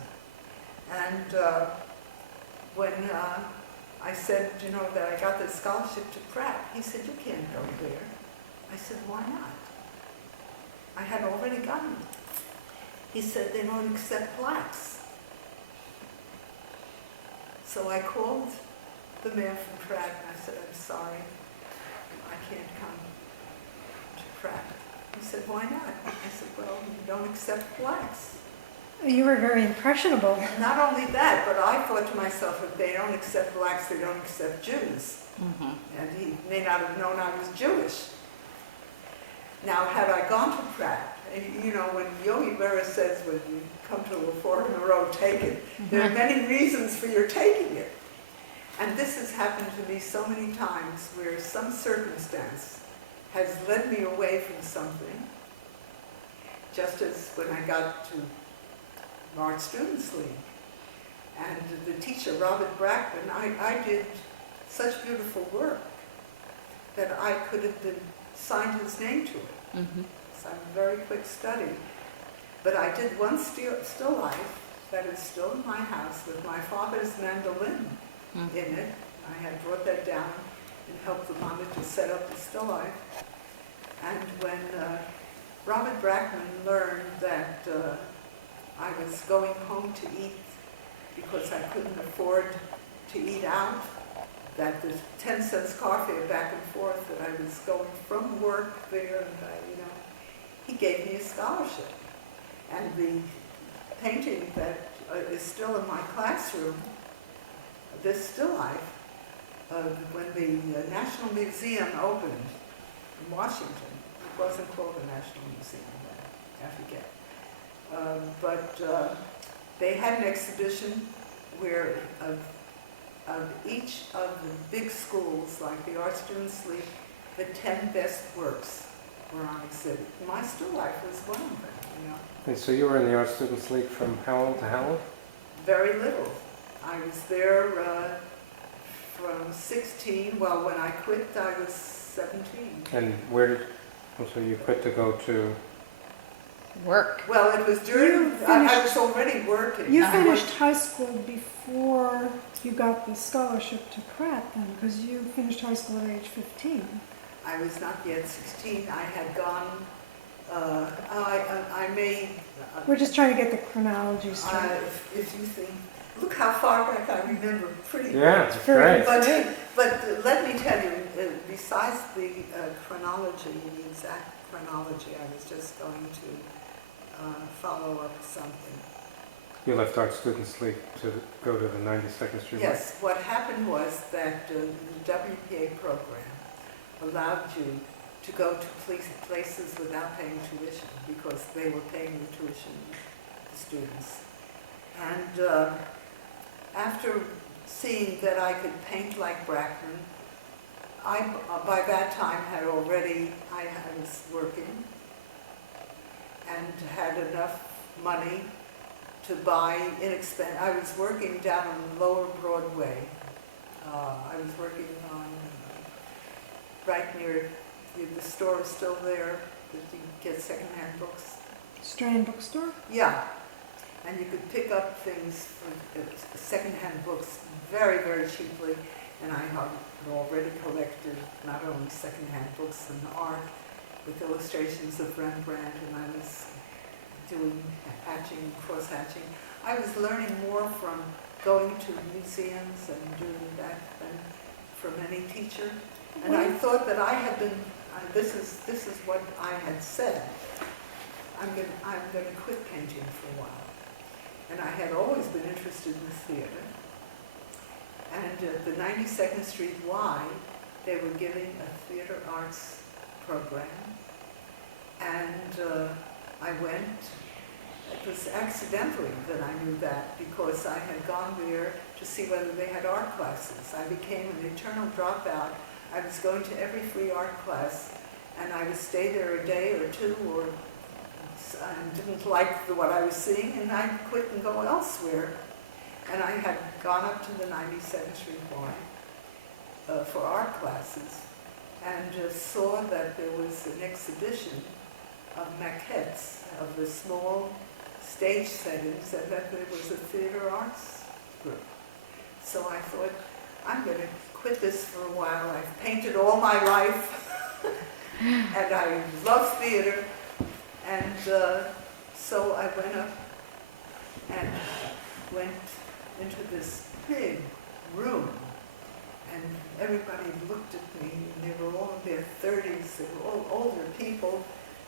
And when I said, you know, that I got this scholarship to Pratt, he said, you can't go there. I said, why not? I had already gotten it. He said, they don't accept blacks. So I called the man from Pratt and I said, I'm sorry, I can't come to Pratt. He said, why not? I said, well, you don't accept blacks. You were very impressionable. Not only that, but I thought to myself, if they don't accept blacks, they don't accept Jews. Mm-hmm. And he may not have known I was Jewish. Now, had I gone to Pratt, you know, when Yogi Berra says, when you come to a fork in the road, take it, there are many reasons for your taking it. And this has happened to me so many times where some circumstance has led me away from something, just as when I got to Art Students League. And the teacher, Robert Brackman, I did such beautiful work that I could have been signed his name to it. Mm-hmm. So I'm a very quick study. But I did one still life that is still in my house with my father's mandolin in it. I had brought that down and helped the mother to set up the still life. And when Robert Brackman learned that I was going home to eat because I couldn't afford to eat out, that the 10 cents car fare back and forth, that I was going from work there, and he gave me a scholarship. And the painting that is still in my classroom, this still life, when the National Museum opened in Washington, it wasn't called the National Museum then, I forget. But they had an exhibition where of each of the big schools, like the Art Students League, the 10 best works were on exhibit. My still life was one of them, you know. And so you were in the Art Students League from how old to how old? Very little. I was there from 16, well, when I quit, I was 17. And where did, so you quit to go to, Work. Well, it was during, I was already working. You I finished worked- high school before you got the scholarship to Pratt then, because you finished high school at age 15. I was not yet 16. I had gone, I made, We're just trying to get the chronology straight. if you think, look how far back I remember, pretty yeah, it's Very great. good. But let me tell you, besides the chronology, the exact chronology, I was just going to follow up something. You left Art Students League to go to the 92nd Street. Yes, what happened was that the WPA program allowed you to go to places without paying tuition because they were paying the tuition, the students. And after seeing that I could paint like Brackman, I by that time I was working and had enough money to buy inexpensive. I was working down on Lower Broadway. I was working on right near the store is still there. That you get secondhand books. Strand Bookstore? Yeah, and you could pick up things for secondhand books very, very cheaply. And I had already collected not only secondhand books and art with illustrations of Rembrandt, and I was doing hatching, cross-hatching. I was learning more from going to museums and doing that than from any teacher. And I thought that I had been, this is what I had said, I'm going to quit painting for a while. And I had always been interested in the theater. And at the 92nd Street Y, they were giving a theater arts program. And I went. It was accidentally that I knew that because I had gone there to see whether they had art classes. I became an eternal dropout. I was going to every free art class, and I would stay there a day or two, or I didn't like what I was seeing, and I'd quit and go elsewhere. And I had gone up to the 92nd Street Y for art classes, and saw that there was an exhibition of maquettes of the small stage settings, and that there was a theater arts group. So I thought, I'm going to quit this for a while. I've painted all my life, and I love theater. And so I went up and went into this big room, and everybody looked at me, and they were all in their 30s, they were all older people,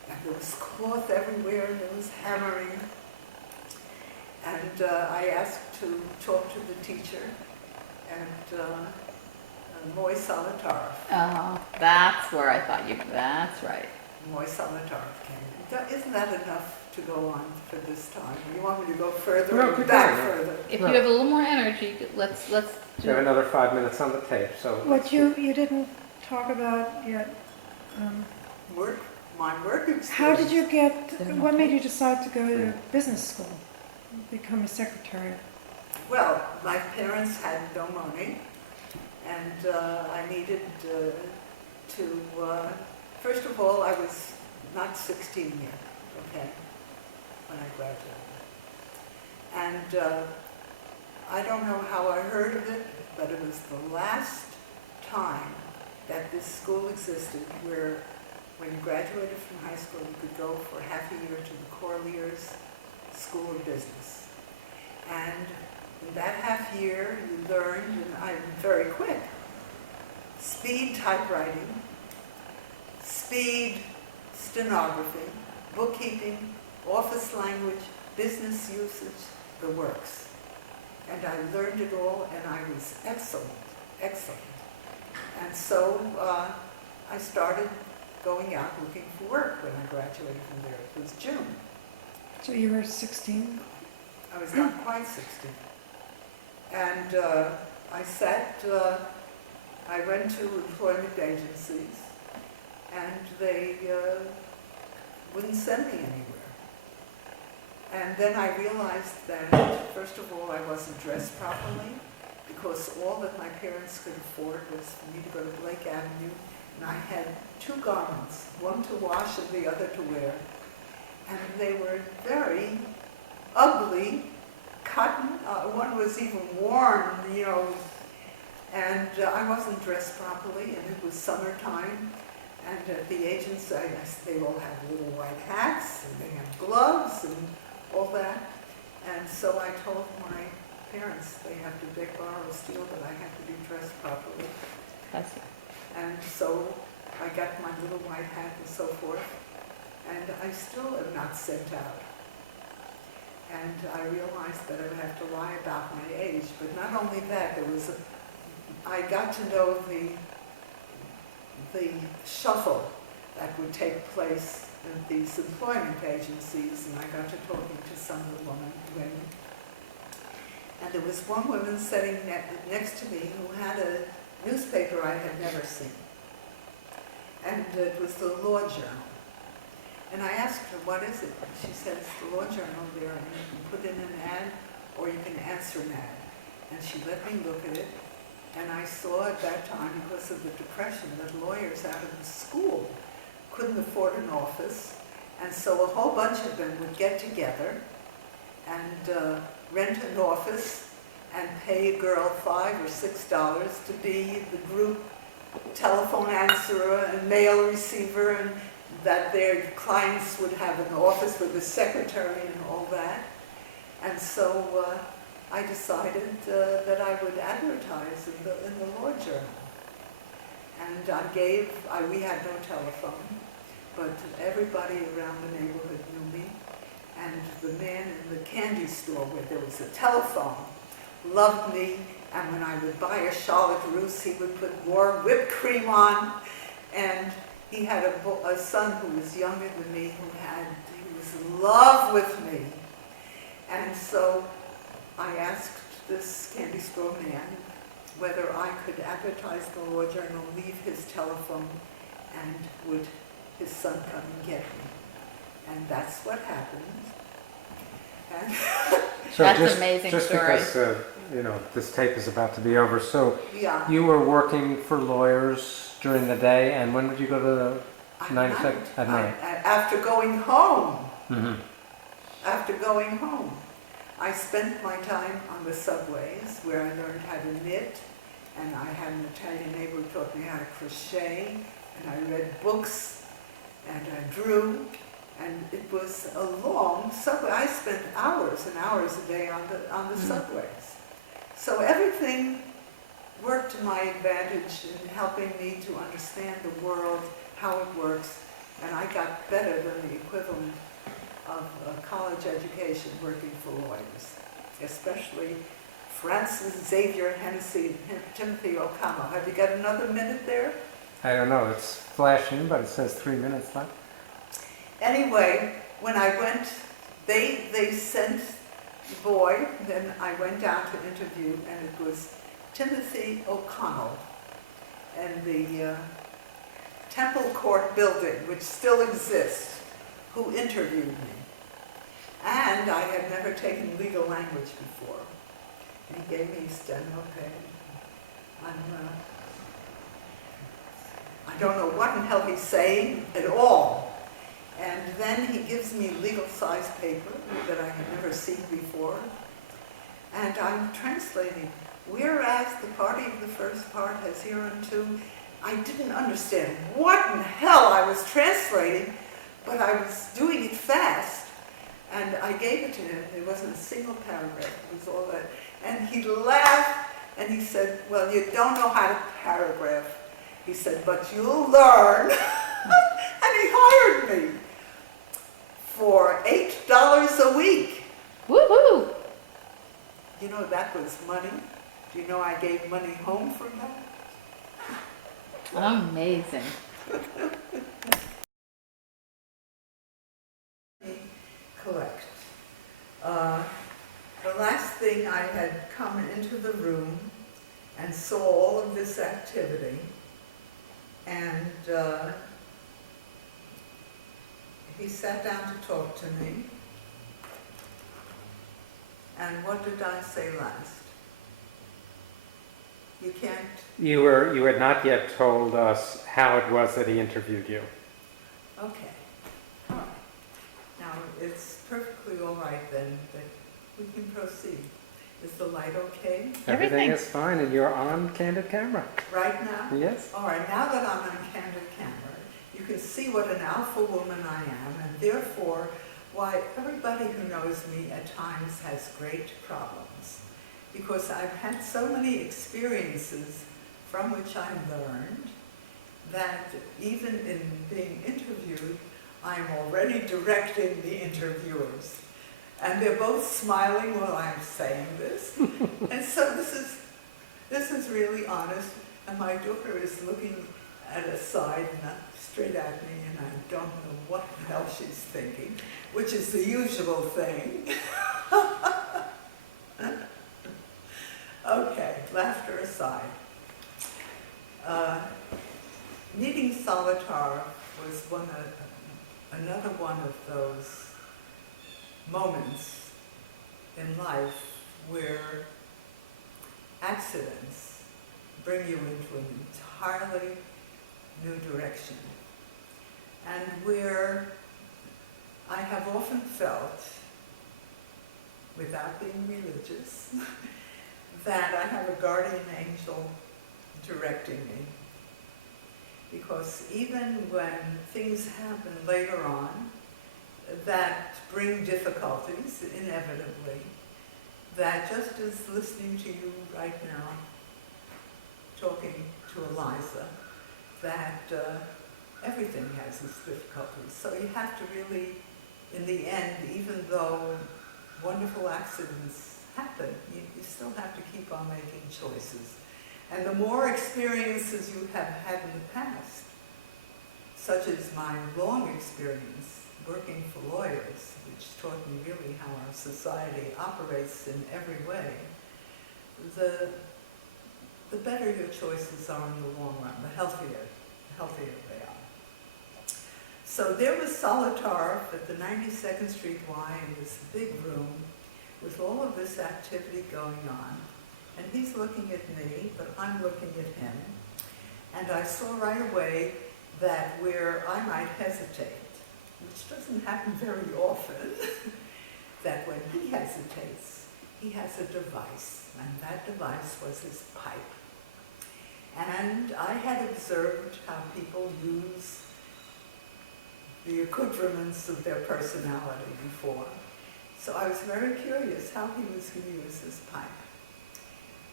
and there was cloth everywhere, and there was hammering. And I asked to talk to the teacher, and Moy Solitarov. Oh, that's where I thought you, that's right. Moy Solitarov came. Isn't that enough to go on for this time? You want me to go further No, or keep back going, yeah. further? If you have a little more energy, let's You have do. another 5 minutes on the tape, so. What you didn't talk about yet, My work experience. how did you get, what made you decide to go to business school, become a secretary? Well, my parents had no money, and I needed to, first of all, I was not 16 yet, okay, when I graduated. And I don't know how I heard of it, but it was the last time that this school existed where when you graduated from high school, you could go for half a year to the Corliers School of Business. And in that half year, you learned, and I'm very quick, speed typewriting, speed stenography, bookkeeping, office language, business usage, the works. And I learned it all, and I was excellent, excellent. And so I started going out looking for work when I graduated from there. It was June. So you were 16? I was not quite 16. And I went to employment agencies, and they wouldn't send me anywhere. And then I realized that, first of all, I wasn't dressed properly, because all that my parents could afford was for me to go to Blake Avenue, and I had 2 garments, one to wash and the other to wear. And they were very ugly, cotton, one was even worn, and I wasn't dressed properly, and it was summertime, and at the agency, they all had little white hats, and they had gloves, and all that, and so I told my parents they had to beg, borrow, steal, that I had to be dressed properly, I see. and so I got my little white hat and so forth, and I still am not sent out. And I realized that I would have to lie about my age, but not only that, I got to know the shuffle that would take place in these employment agencies, and I got to talking to some of the women. And there was one woman sitting next to me who had a newspaper I had never seen, and it was the Law Journal. And I asked her, what is it? And she said, it's the Law Journal there, and you can put in an ad, or you can answer an ad. And she let me look at it, and I saw at that time, because of the Depression, that lawyers out of the school couldn't afford an office, and so a whole bunch of them would get together and rent an office and pay a girl $5 or $6 to be the group telephone answerer and mail receiver, and that their clients would have an office with a secretary and all that. And so I decided that I would advertise in the Law Journal. And we had no telephone, but everybody around the neighborhood knew me. And the man in the candy store where there was a telephone loved me. And when I would buy a Charlotte Russe, he would put more whipped cream on. And he had a son who was younger than me, he was in love with me. And so I asked this candy store man whether I could advertise the Law Journal, leave his telephone, and would his son come and get me. And that's what happened. And So That's just, an amazing just story. because this tape is about to be over, so yeah, you were working for lawyers during the day, and when would you go to the at 96 night. at night? After going home. Mm-hmm. After going home, I spent my time on the subways where I learned how to knit, and I had an Italian neighbor who taught me how to crochet, and I read books, and I drew, and it was a long subway. I spent hours and hours a day on the subways. So everything worked to my advantage in helping me to understand the world, how it works, and I got better than the equivalent of a college education working for lawyers, especially Francis Xavier Hennessy and Timothy O'Connell. Have you got another minute there? I don't know, it's flashing, but it says 3 minutes left. Anyway, when I went, they sent the boy, then I went down to interview, and it was Timothy O'Connell and the Temple Court building, which still exists, who interviewed me. And I had never taken legal language before. And he gave me steno pad. I don't know what in hell he's saying at all. And then he gives me legal size paper that I had never seen before. And I'm translating. Whereas the party of the first part has hereunto, I didn't understand what in hell I was translating, but I was doing it fast. And I gave it to him. There wasn't a single paragraph. It was all that. And he laughed, and he said, well, you don't know how to paragraph. He said, but you'll learn. And he hired me for $8 a week. Woohoo! You know, that was money. Do you know I gave money home from that? Amazing. Collect. I had come into the room and saw all of this activity, and he sat down to talk to me. And what did I say last? You can't. You had not yet told us how it was that he interviewed you. Okay. All right. Now, it's perfectly all right then that we can proceed. Is the light okay? Everything is fine, and you're on candid camera. Right now? Yes. All right, now that I'm on candid camera, you can see what an alpha woman I am, and therefore, why everybody who knows me at times has great problems. Because I've had so many experiences from which I learned that even in being interviewed, I'm already directing the interviewers. And they're both smiling while I'm saying this. And so this is really honest. And my daughter is looking at a side, not straight at me, and I don't know what the hell she's thinking, which is the usual thing. Okay, laughter aside. Meeting Solitar was another one of those moments in life where accidents bring you into an entirely new direction, and where I have often felt, without being religious, that I have a guardian angel directing me. Because even when things happen later on that bring difficulties, inevitably, that just as listening to you right now, talking to Eliza, that everything has its difficulties. So you have to really, in the end, even though wonderful accidents happen, you still have to keep on making choices. And the more experiences you have had in the past, such as my long experience working for lawyers, which taught me really how our society operates in every way, the better your choices are in the long run, the healthier they are. So there was Solitar at the 92nd Street Y in this big room with all of this activity going on. And he's looking at me, but I'm looking at him. And I saw right away that where I might hesitate, which doesn't happen very often, that when he hesitates, he has a device, and that device was his pipe. And I had observed how people use the accoutrements of their personality before. So I was very curious how he was going to use his pipe.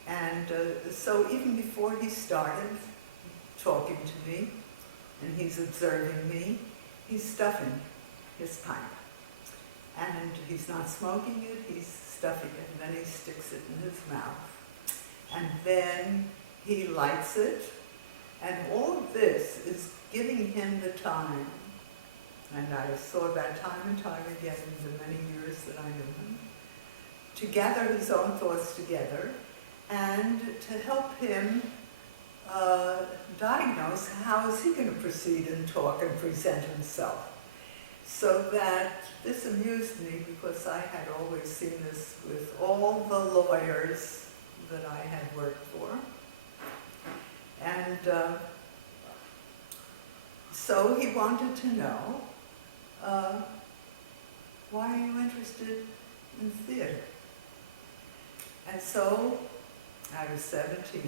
And so even before he started talking to me, and he's observing me, he's stuffing his pipe. And he's not smoking it, he's stuffing it, and then he sticks it in his mouth. And then he lights it, and all of this is giving him the time. And I saw that time and time again in the many years that I knew him, to gather his own thoughts together and to help him diagnose how is he going to proceed and talk and present himself. So that this amused me because I had always seen this with all the lawyers that I had worked for. And so he wanted to know, why are you interested in theater? And so I was 17,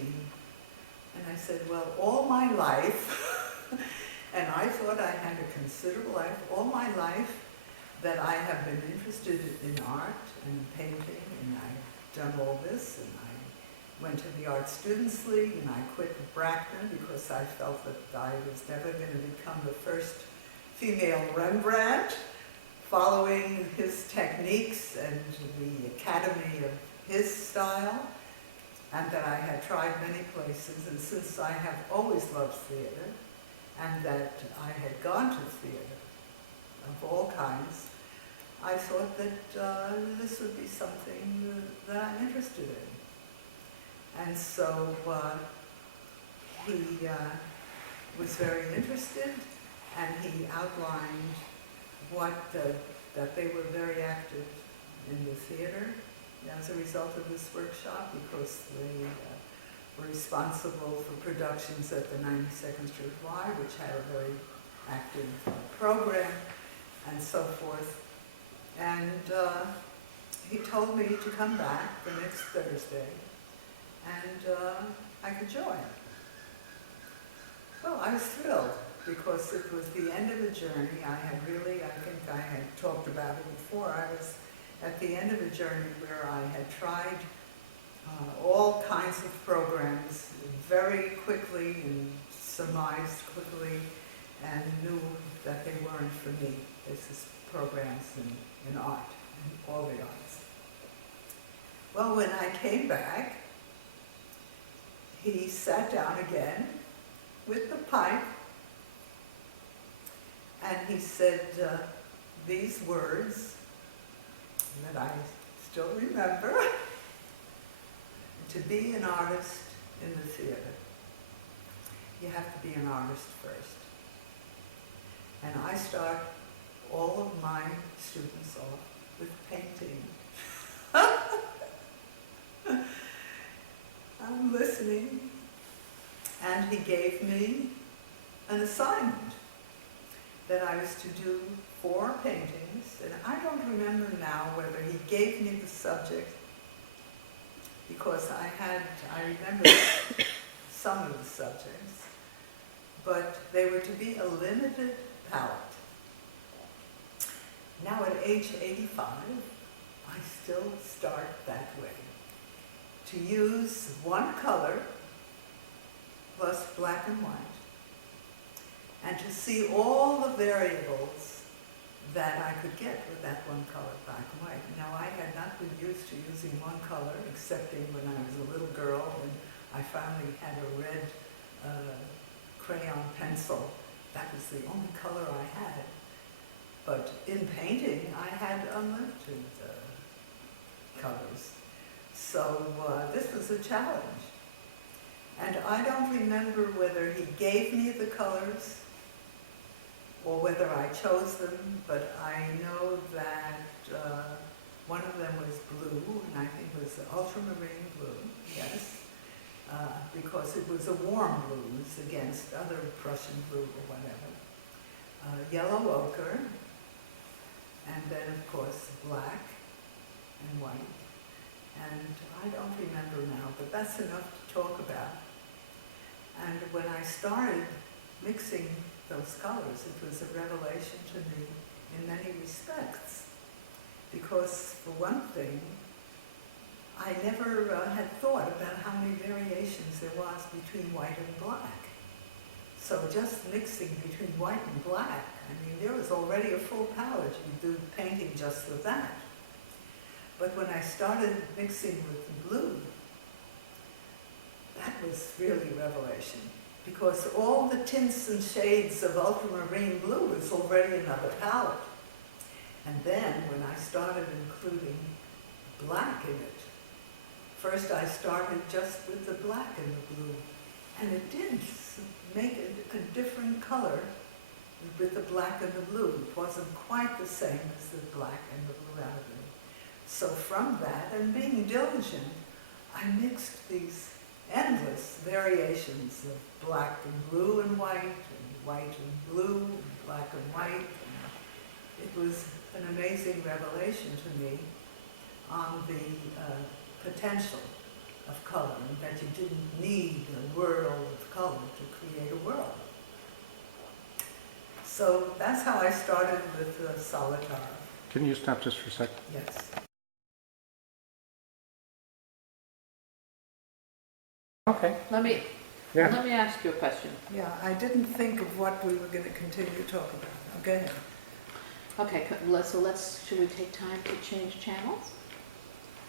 and I said, well, all my life, and I thought I had a considerable life, all my life that I have been interested in art and painting, and I've done all this, and I went to the Art Students League, and I quit Bracknell because I felt that I was never going to become the first female Rembrandt, following his techniques and the academy of his style, and that I had tried many places, and since I have always loved theater, and that I had gone to theater of all kinds, I thought that this would be something that I'm interested in. And so he was very interested, and he outlined that they were very active in the theater as a result of this workshop, because they were responsible for productions at the 92nd Street Y, which had a very active program, and so forth. And he told me to come back the next Thursday, and I could join. Well, I was thrilled, because it was the end of a journey. I think I had talked about it before. I was at the end of a journey where I had tried all kinds of programs very quickly and surmised quickly, and knew that they weren't for me. This is programs in art, and all the arts. Well, when I came back, he sat down again with the pipe, and he said these words that I still remember: to be an artist in the theater, you have to be an artist first. And I start all of my students off with painting. I'm listening, and he gave me an assignment that I was to do 4 paintings, and I don't remember now whether he gave me the subject, because I remember some of the subjects, but they were to be a limited palette. Now at age 85, I still start that way, to use one color plus black and white, and to see all the variables that I could get with that one color, black and white. Now, I had not been used to using one color, excepting when I was a little girl, and I finally had a red crayon pencil. That was the only color I had. But in painting, I had unlimited colors. So this was a challenge. And I don't remember whether he gave me the colors or whether I chose them, but I know that one of them was blue, and I think it was ultramarine blue, yes, because it was a warm blues against other Prussian blue or whatever. Yellow ochre, and then of course black and white. And I don't remember now, but that's enough to talk about. And when I started mixing those colors, it was a revelation to me in many respects. Because, for one thing, I never had thought about how many variations there was between white and black. So just mixing between white and black, I mean, there was already a full palette. You do painting just with that. But when I started mixing with the blue, that was really a revelation, because all the tints and shades of ultramarine blue was already another palette. And then when I started including black in it, first I started just with the black and the blue, and it did make a different color with the black and the blue. It wasn't quite the same as the black and the blue out of it. So from that, and being diligent, I mixed these endless variations of black and blue and white and blue, and black and white. And it was an amazing revelation to me on the potential of color, and that you didn't need a world of color to create a world. So that's how I started with Solitar. Can you stop just for a second? Yes. Okay. Let me ask you a question. Yeah, I didn't think of what we were going to continue to talk about. Okay. Okay, so should we take time to change channels?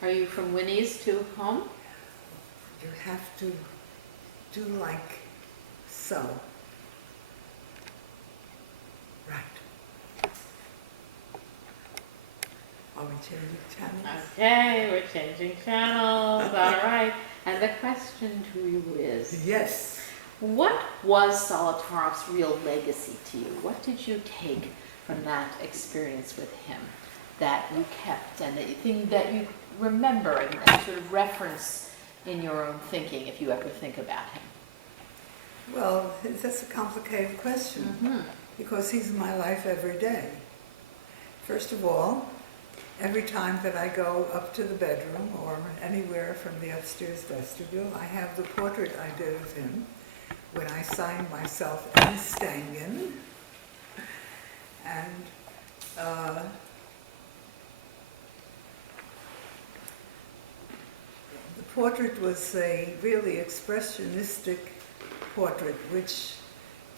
Are you from Winnie's to home? You have to do like so. Right. Are we changing channels? Okay, we're changing channels. All right. And the question to you is, Yes. what was Solitaroff's real legacy to you? What did you take from that experience with him that you kept and that you remember and sort of reference in your own thinking if you ever think about him? Well, that's a complicated question because he's in my life every day. First of all, every time that I go up to the bedroom or anywhere from the upstairs vestibule, I have the portrait I did of him when I signed myself M. Stangen. And the portrait was a really expressionistic portrait, which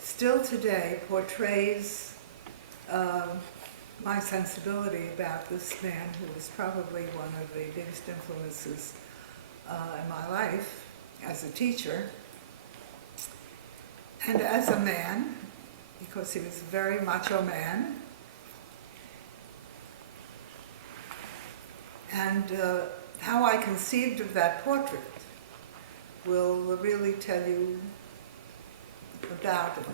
still today portrays my sensibility about this man who was probably one of the biggest influences in my life as a teacher and as a man, because he was a very macho man. And how I conceived of that portrait will really tell you about him.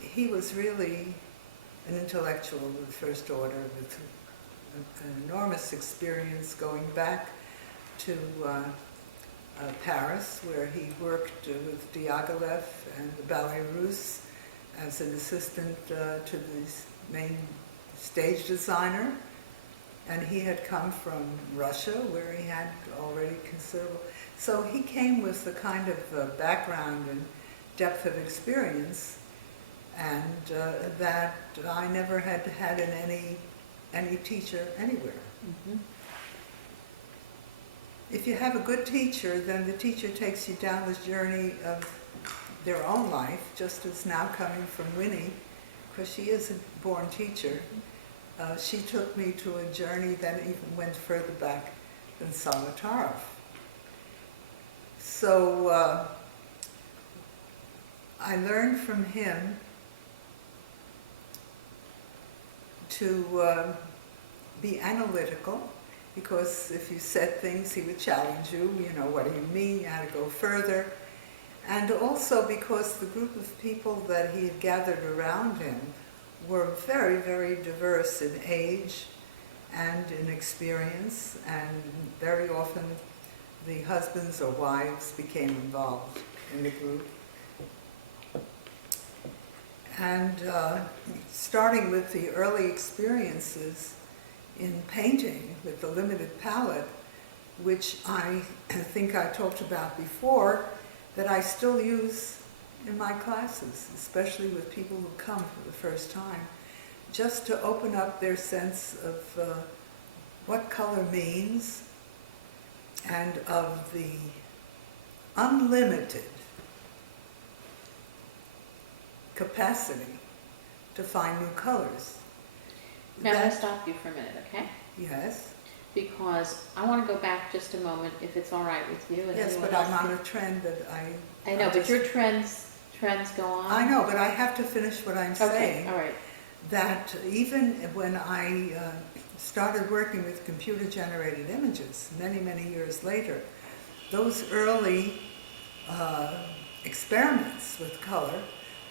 He was really an intellectual of the first order with an enormous experience going back to Paris, where he worked with Diaghilev and the Ballet Russe as an assistant to the main stage designer. And he had come from Russia, where he had already considerable. So he came with the kind of background and depth of experience, and that I never had had in any teacher anywhere. If you have a good teacher, then the teacher takes you down this journey of their own life, just as now coming from Winnie, because she is a born teacher. She took me to a journey that even went further back than Solitaroff. So I learned from him to be analytical, because if you said things, he would challenge you. You know, what do you mean? You had to go further. And also because the group of people that he had gathered around him were very, very diverse in age and in experience, and very often the husbands or wives became involved in the group. And starting with the early experiences in painting with the limited palette, which I think I talked about before, that I still use in my classes, especially with people who come for the first time, just to open up their sense of what color means and of the unlimited capacity to find new colors. Now I'm going to stop you for a minute, okay? Yes. Because I want to go back just a moment, if it's all right with you. And Yes, anyone but I'm else on a trend that I know, but your trends go on. I know, but I have to finish what I'm saying. Okay, all right. That even when I started working with computer-generated images many, many years later, those early experiments with color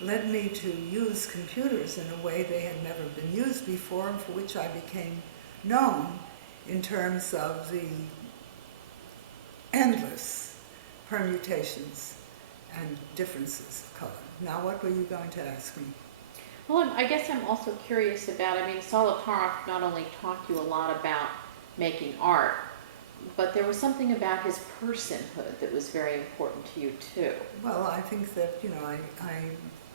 led me to use computers in a way they had never been used before, and for which I became known in terms of the endless permutations and differences of color. Now, what were you going to ask me? Well, I guess I'm also curious about, Solitaroff not only taught you a lot about making art, but there was something about his personhood that was very important to you, too. Well, I think that,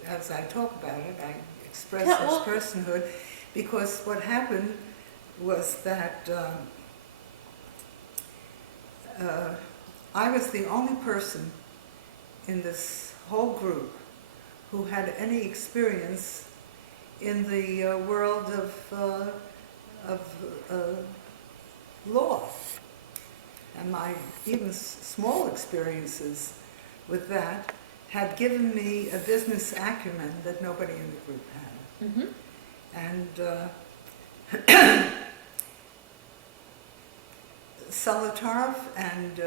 as I talk about it, I express Yeah, well, his personhood, because what happened was that I was the only person in this whole group who had any experience in the world of law. And my even small experiences with that had given me a business acumen that nobody in the group had. Mm-hmm. And Solotaroff and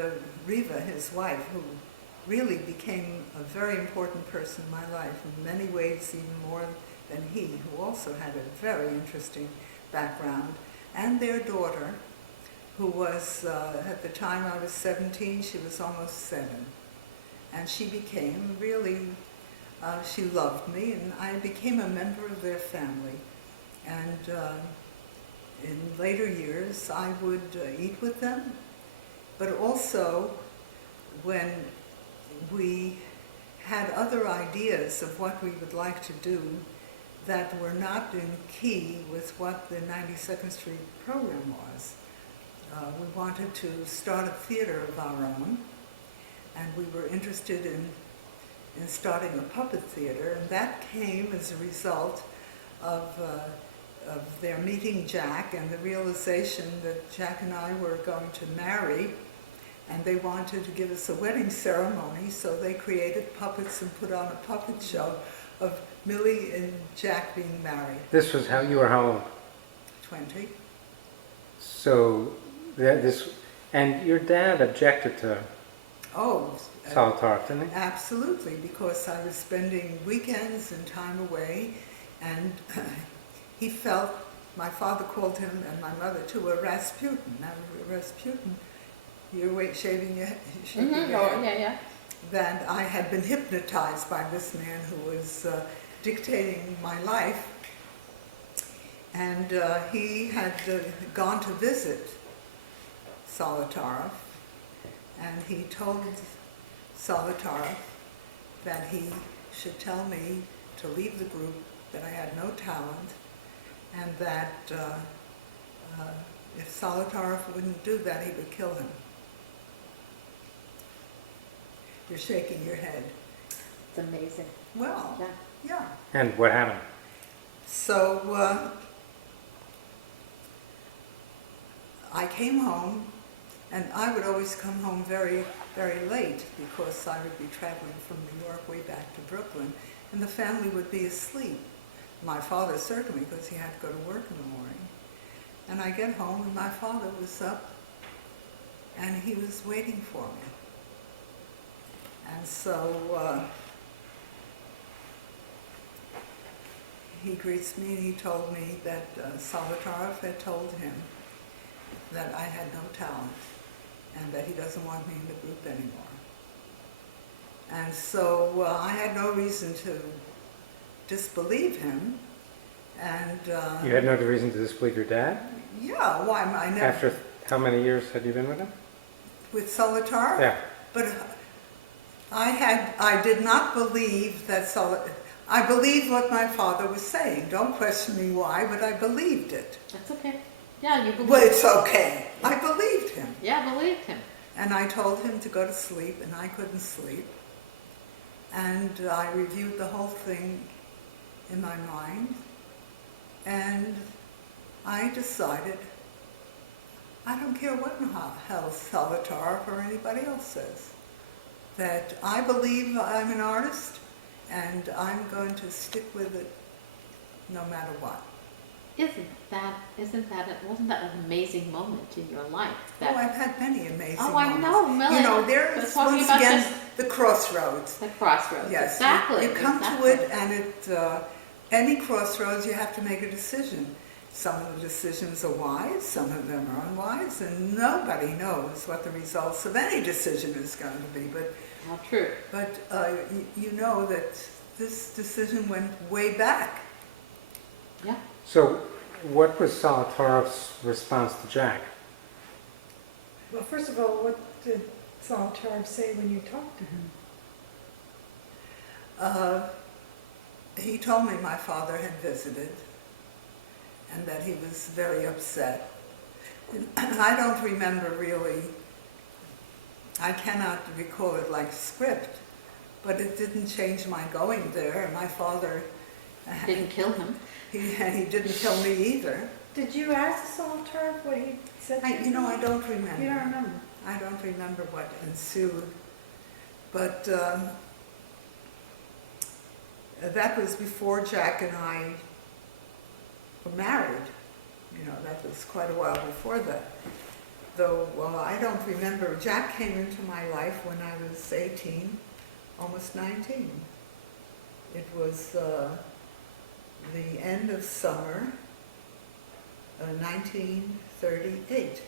Riva, his wife, who really became a very important person in my life, in many ways even more than he, who also had a very interesting background, and their daughter, who was, at the time I was 17, she was almost 7. And she became really, she loved me, and I became a member of their family. And in later years, I would eat with them, but also when we had other ideas of what we would like to do that were not in key with what the 92nd Street program was. We wanted to start a theater of our own, and we were interested in starting a puppet theater, and that came as a result of their meeting Jack and the realization that Jack and I were going to marry, and they wanted to give us a wedding ceremony, so they created puppets and put on a puppet show of Millie and Jack being married. This was how you were how old? 20. So and your dad objected to Oh, Solotaroff, didn't he? absolutely, because I was spending weekends and time away, and he felt, my father called him and my mother too, a Rasputin. Now, Rasputin, you're shaving your head. Oh, yeah. That I had been hypnotized by this man who was dictating my life, and he had gone to visit Solotaroff, and he told Solotaroff that he should tell me to leave the group, that I had no talent, and that if Solotaroff wouldn't do that, he would kill him. You're shaking your head. It's amazing. Well, Yeah. yeah. And what happened? So I came home, and I would always come home very, very late because I would be traveling from New York way back to Brooklyn, and the family would be asleep. My father certainly, because he had to go to work in the morning. And I get home, and my father was up, and he was waiting for me. And so he greets me, and he told me that Solotaroff had told him that I had no talent and that he doesn't want me in the group anymore. And so I had no reason to disbelieve him. And You had no reason to disbelieve your dad? yeah, why? I never. After how many years had you been with him? With Solotaroff? Yeah. But I did not believe that I believed what my father was saying. Don't question me why, but I believed it. That's okay. Yeah, you believed Well, it's okay. I believed him. Yeah, believed him. And I told him to go to sleep, and I couldn't sleep. And I reviewed the whole thing in my mind, and I decided, I don't care what in hell Solotaroff or anybody else says, that I believe I'm an artist, and I'm going to stick with it no matter what. Wasn't that an amazing moment in your life? Oh, I've had many amazing Oh, moments. I know, Millie. You know, We're there's talking once about again this- the crossroads. The crossroads. Yes, Exactly. you come exactly. to it, and any crossroads you have to make a decision. Some of the decisions are wise, some of them are unwise, and nobody knows what the results of any decision is going to be. But How true. you know that this decision went way back. Yeah. So what was Solotaroff's response to Jack? Well, first of all, what did Solotaroff say when you talked to him? He told me my father had visited and that he was very upset. And I don't remember really, I cannot recall it like script, but it didn't change my going there. And my father Didn't kill him. he didn't kill me either. Did you ask Solotaroff what he said to I don't remember. You don't remember? I don't remember what ensued. But that was before Jack and I were married. You know, that was quite a while before that. though I don't remember. Jack came into my life when I was 18, almost 19. It was the end of summer, 1938.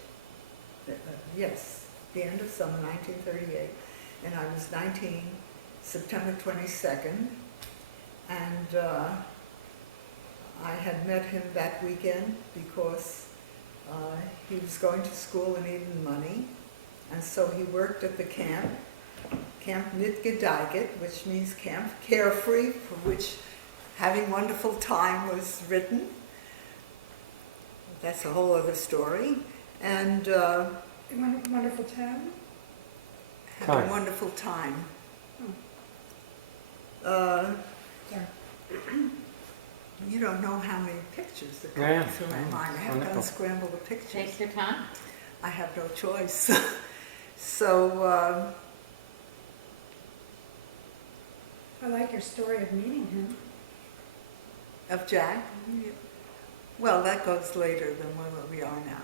Yes, the end of summer, 1938. And I was 19, September 22nd. And I had met him that weekend because he was going to school and needed money. And so he worked at the camp, Camp Nitgedeiget, which means Camp Carefree, for which Having Wonderful Time was written. That's a whole other story. And Wonderful town? Having a Wonderful Time. Sorry. You don't know how many pictures that come Yeah, through my mind. I have to wonderful. unscramble the pictures. Take your time. I have no choice. So, I like your story of meeting him. of Jack, well, that goes later than where we are now.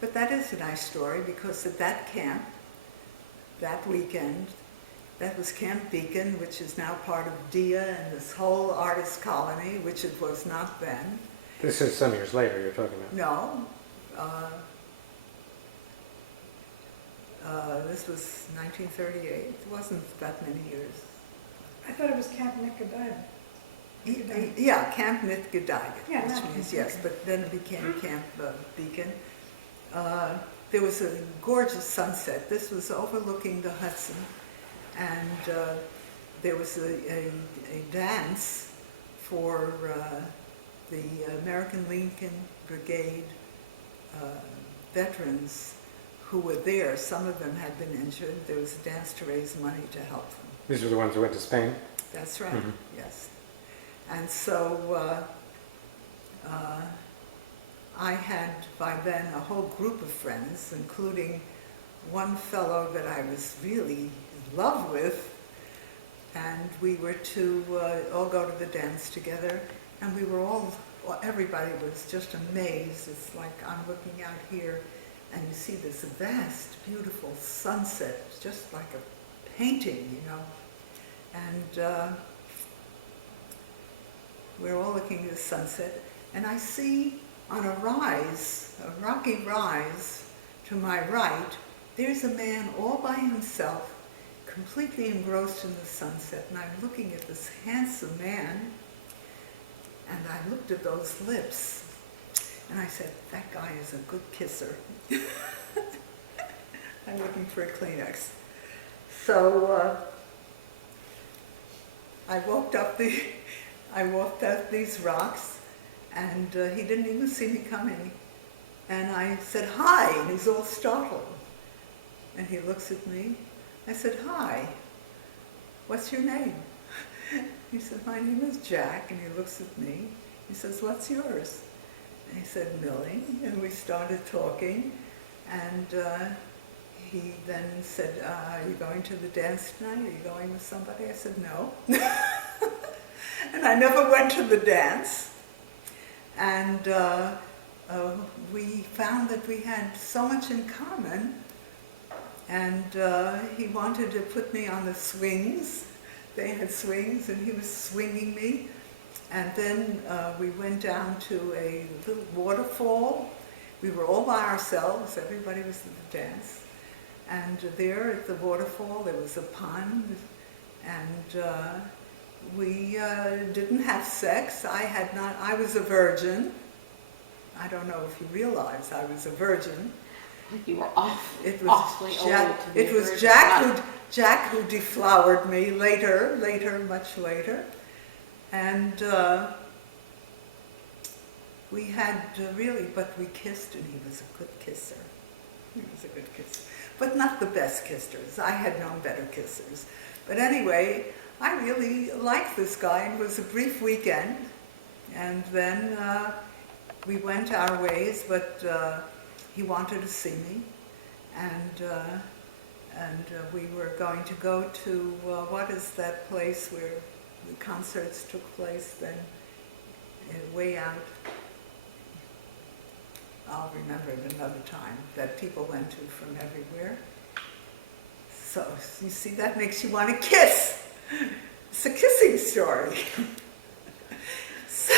But that is a nice story because at that camp, that weekend, that was Camp Beacon, which is now part of DIA and this whole artist colony, which it was not then. This is some years later you're talking about. No. This was 1938. It wasn't that many years. I thought it was Camp Nitgedeiget. Yeah, Camp Nitgedeiget, Yeah, which not means, Camp yes, but then it became Camp Beacon. There was a gorgeous sunset. This was overlooking the Hudson, and there was a dance for the American Legion Brigade veterans who were there. Some of them had been injured. There was a dance to raise money to help them. These were the ones who went to Spain? That's right, Mhm. yes. And so I had by then a whole group of friends, including one fellow that I was really in love with, and we were to all go to the dance together, and we were everybody was just amazed. It's like I'm looking out here, and you see this vast, beautiful sunset, just like a painting, you know. And we're all looking at the sunset, and I see on a rise, a rocky rise to my right, there's a man all by himself, completely engrossed in the sunset, and I'm looking at this handsome man, and I looked at those lips, and I said, that guy is a good kisser. I'm looking for a Kleenex. So I walked up these rocks, and he didn't even see me coming. And I said, hi, and he's all startled. And he looks at me. I said, hi, what's your name? He said, my name is Jack, and he looks at me. He says, what's yours? And he said, Millie, and we started talking, and he then said, are you going to the dance tonight? Are you going with somebody? I said, no. And I never went to the dance. And we found that we had so much in common, and he wanted to put me on the swings. They had swings, and he was swinging me. And then we went down to a little waterfall. We were all by ourselves. Everybody was at the dance. And there at the waterfall, there was a pond, and we didn't have sex. I was a virgin. I don't know if you realize I was a virgin. You were It awfully was old Jack, to be it a was virgin. Jack who deflowered me later, much later. And we had but we kissed, and he was a good kisser. He was a good kisser. But not the best kissers. I had known better kissers. But anyway, I really liked this guy. It was a brief weekend. And then we went our ways, but he wanted to see me. And we were going to go to, what is that place where the concerts took place then, way out? I'll remember it another time, that people went to from everywhere. So, you see, that makes you want to kiss. It's a kissing story. So,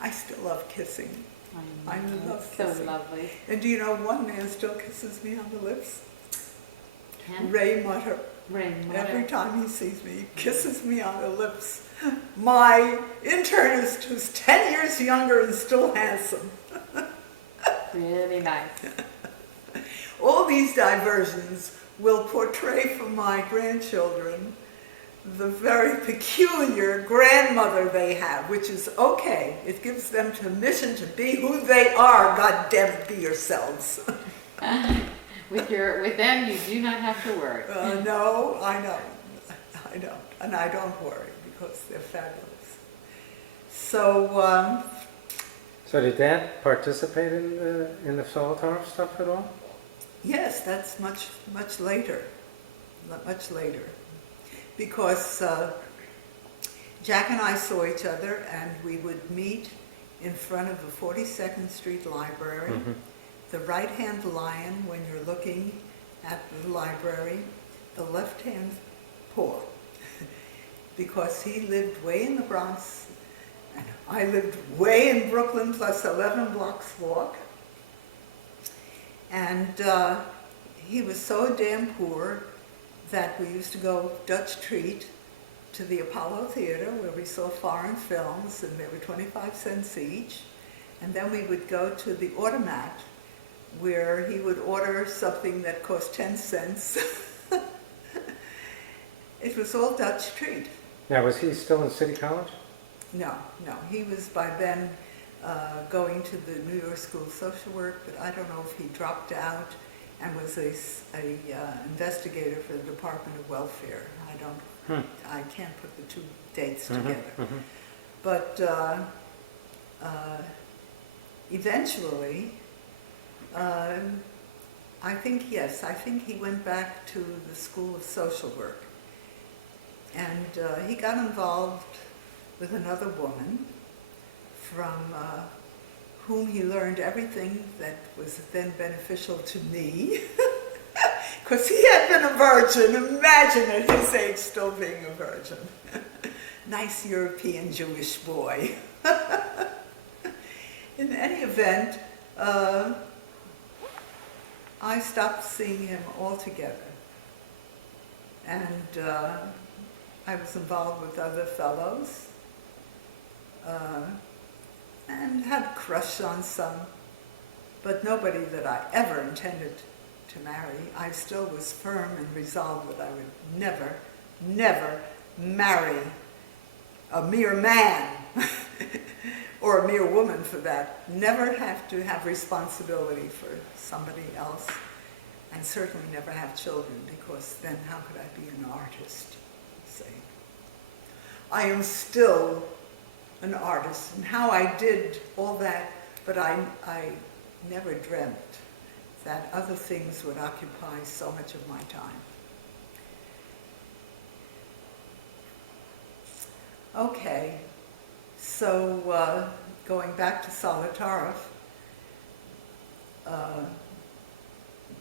I still love kissing. I love kissing. So lovely. And do you know one man still kisses me on the lips? Ken? Ray Mutter. Rainwater. Every time he sees me, he kisses me on the lips. My internist, who's 10 years younger and still handsome. Really nice. All these diversions will portray for my grandchildren the very peculiar grandmother they have, which is okay. It gives them permission to be who they are. God damn it, be yourselves. With them, you do not have to worry. No, I know. I don't. And I don't worry because they're fabulous. So, So did Dad participate in the Solitaire stuff at all? yes, that's much later. Much later. Because Jack and I saw each other, and we would meet in front of the 42nd Street Library, the right-hand lion when you're looking at the library, the left-hand paw, because he lived way in the Bronx, and I lived way in Brooklyn, plus 11 blocks walk, and he was so damn poor that we used to go Dutch treat to the Apollo Theater where we saw foreign films, and they were 25 cents each. And then we would go to the Automat where he would order something that cost 10 cents. It was all Dutch treat. Now, was he still in City College? No, he was by then going to the New York School of Social Work, but I don't know if he dropped out and was a investigator for the Department of Welfare. I can't put the two dates together. But eventually, I think he went back to the School of Social Work. And he got involved with another woman from whom he learned everything that was then beneficial to me. Because he had been a virgin. Imagine at his age still being a virgin. Nice European Jewish boy. In any event, I stopped seeing him altogether. And I was involved with other fellows. And had a crush on some, but nobody that I ever intended to marry. I still was firm and resolved that I would never, never marry a mere man, or a mere woman for that. Never have to have responsibility for somebody else, and certainly never have children, because then how could I be an artist, say? I am still an artist, and how I did all that, but I never dreamt that other things would occupy so much of my time. Okay, so going back to Solitarov,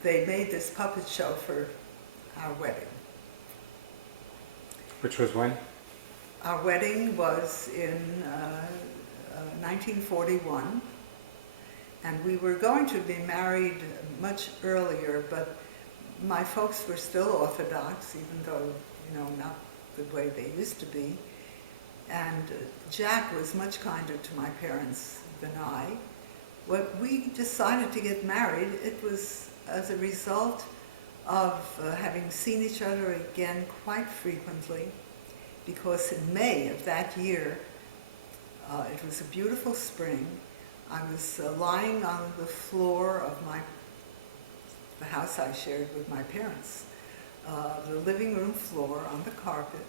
they made this puppet show for our wedding. Which was when? Our wedding was in 1941, and we were going to be married much earlier, but my folks were still Orthodox, even though, not the way they used to be. And Jack was much kinder to my parents than I. When we decided to get married, it was as a result of having seen each other again quite frequently, because in May of that year, it was a beautiful spring. I was lying on the floor of the house I shared with my parents, the living room floor on the carpet,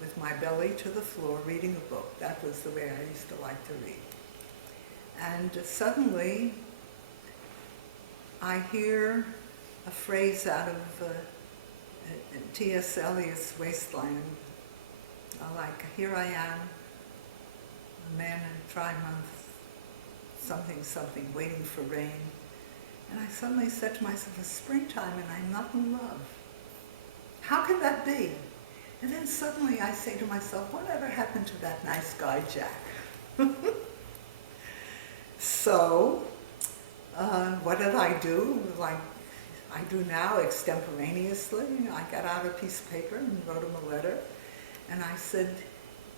with my belly to the floor, reading a book. That was the way I used to like to read. And suddenly, I hear a phrase out of T.S. Eliot's Wasteland, like, here I am, a man in dry month, something, waiting for rain. And I suddenly said to myself, it's springtime and I'm not in love. How can that be? And then suddenly I say to myself, whatever happened to that nice guy, Jack? So, what did I do? Like I do now, extemporaneously. I got out a piece of paper and wrote him a letter. And I said,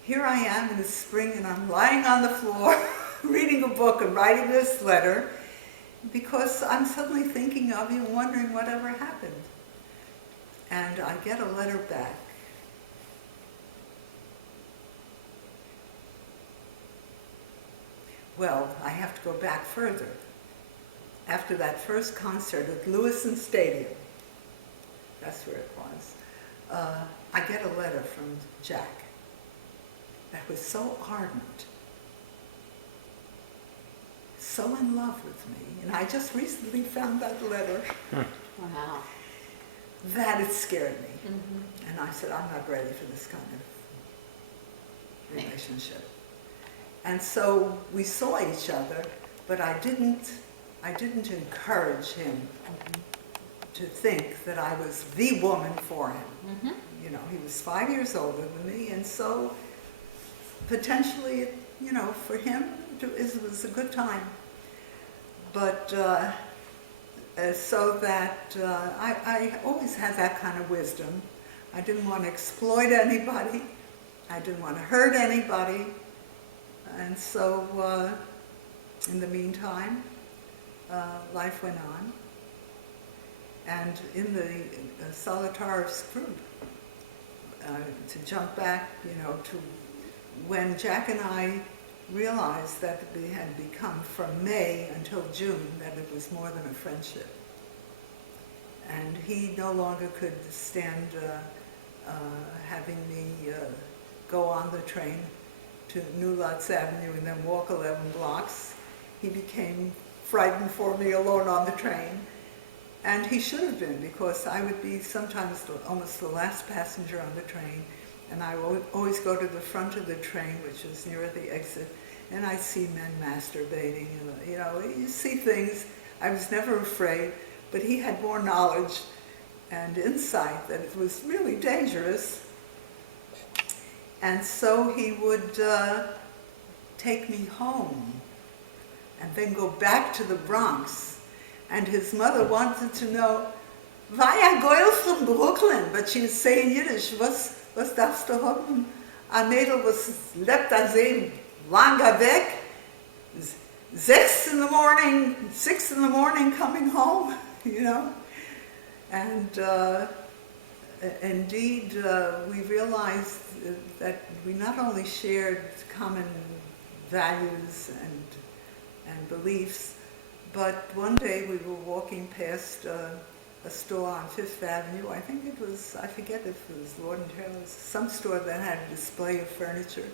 here I am in the spring and I'm lying on the floor reading a book and writing this letter because I'm suddenly thinking of you and wondering whatever happened. And I get a letter back. Well, I have to go back further. After that first concert at Lewiston Stadium, that's where it was, I get a letter from Jack that was so ardent, so in love with me, and I just recently found that letter, Wow. that it scared me. Mm-hmm. And I said, I'm not ready for this kind of relationship. And so we saw each other, but I didn't encourage him to think that I was the woman for him. Mm-hmm. You know, he was 5 years older than me, and so potentially, you know, for him, it was a good time. But so that I always had that kind of wisdom. I didn't want to exploit anybody. I didn't want to hurt anybody. And so, in the meantime, life went on. And in the Solitaris group, to jump back, you know, to when Jack and I realized that we had become, from May until June, that it was more than a friendship. And he no longer could stand having me go on the train to New Lots Avenue and then walk 11 blocks. He became frightened for me alone on the train. And he should have been, because I would be sometimes almost the last passenger on the train. And I would always go to the front of the train, which is near the exit, and I see men masturbating. And, you know, you see things. I was never afraid, but he had more knowledge and insight that it was really dangerous. And so he would take me home and then go back to the Bronx. And his mother wanted to know, war ja Girl from Brooklyn, but she would say in Yiddish, was darfst du haben? A Mädel, was lebt da sehr langer weg, 6 in the morning coming home, you know? And indeed, we realized that we not only shared common values and beliefs, but one day we were walking past a store on Fifth Avenue. I think it was, I forget if it was Lord & Taylor's, some store that had a display of furniture.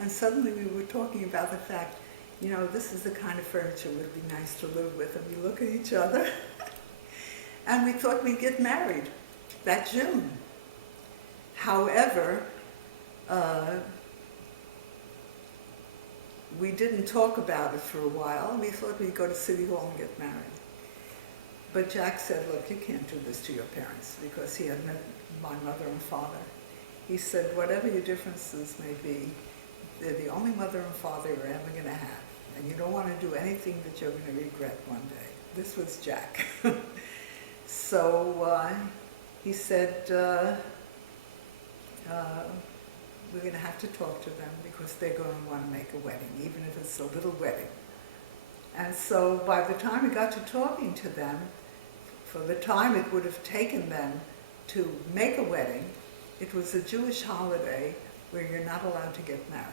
And suddenly we were talking about the fact, you know, this is the kind of furniture would be nice to live with. And we look at each other. And we thought we'd get married that June. However, we didn't talk about it for a while. We thought we'd go to City Hall and get married. But Jack said, look, you can't do this to your parents, because he had met my mother and father. He said, whatever your differences may be, they're the only mother and father you're ever going to have. And you don't want to do anything that you're going to regret one day. This was Jack. So he said, we're going to have to talk to them, because they're going to want to make a wedding, even if it's a little wedding. And so by the time we got to talking to them, for the time it would have taken them to make a wedding, it was a Jewish holiday where you're not allowed to get married.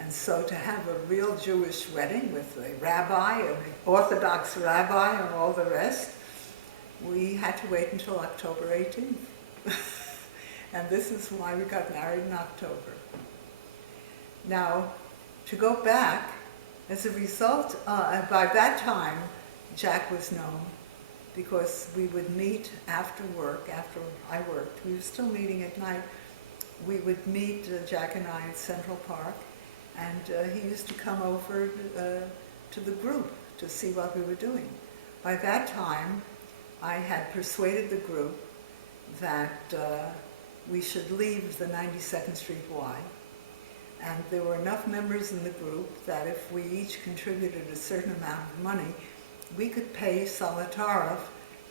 And so to have a real Jewish wedding with a rabbi, an Orthodox rabbi, and all the rest, we had to wait until October 18th. And this is why we got married in October. Now, to go back, as a result, by that time, Jack was known, because we would meet after work, after I worked. We were still meeting at night. We would meet, Jack and I, at Central Park, And he used to come over to the group to see what we were doing. By that time, I had persuaded the group that we should leave the 92nd Street Y. And there were enough members in the group that if we each contributed a certain amount of money, we could pay Solitarov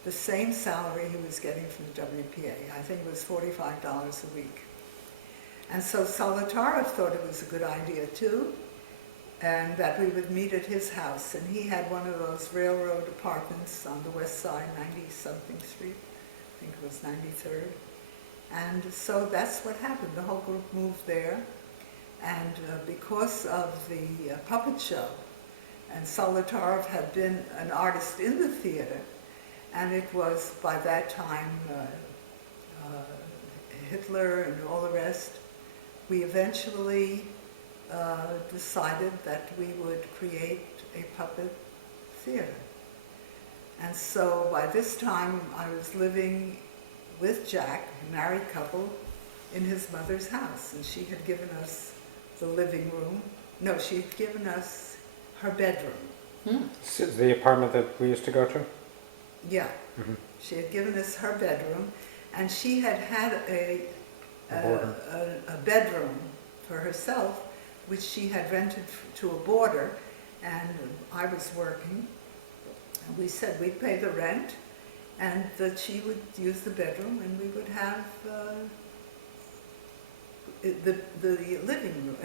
the same salary he was getting from the WPA. I think it was $45 a week. And so Solitarov thought it was a good idea too, and that we would meet at his house. And he had one of those railroad apartments on the west side, 90-something street. I think it was 93rd. And so that's what happened. The whole group moved there. And because of the puppet show, and Solitarov had been an artist in the theater, and it was by that time Hitler and all the rest, we eventually decided that we would create a puppet theater. And so by this time I was living with Jack, a married couple, in his mother's house, and she had given us the living room. No, she had given us her bedroom. This is the apartment that we used to go to? Yeah. She had given us her bedroom, and she had had a bedroom for herself, which she had rented to a boarder, and I was working. And we said we'd pay the rent, and that she would use the bedroom, and we would have the living room,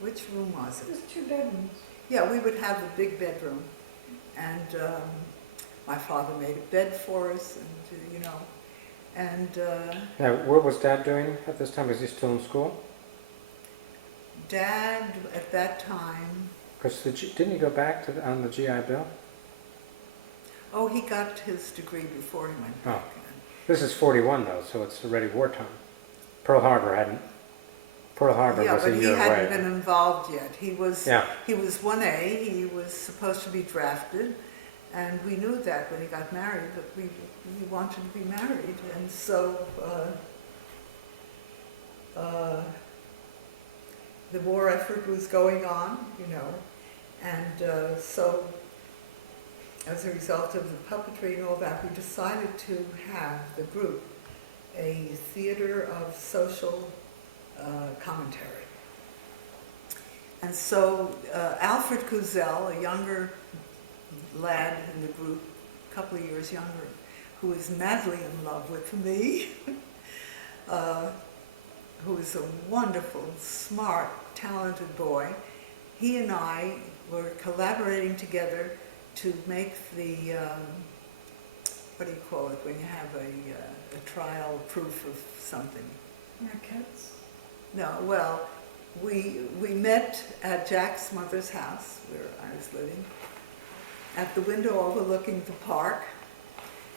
which room was it? There's 2 bedrooms. Yeah, we would have the big bedroom, and my father made a bed for us, and and Now, what was Dad doing at this time? Was he still in school? Dad at that time, Because didn't he go back to on the GI Bill? oh, he got his degree before he went back. This is 41 though, so it's already wartime. Pearl Harbor Yeah, was a but he year hadn't away. been involved yet. He was Yeah. 1A. He was supposed to be drafted, and we knew that when he got married, that we wanted to be married, and so the war effort was going on, and so as a result of the puppetry and all that, we decided to have the group a theater of social commentary. And so Alfred Kuzel, a younger lad in the group, a couple of years younger, who was madly in love with me, who was a wonderful, smart, talented boy, he and I were collaborating together to make the, what do you call it, when you have a trial proof of something? Maquettes. No, well, we met at Jack's mother's house, where I was living, at the window overlooking the park,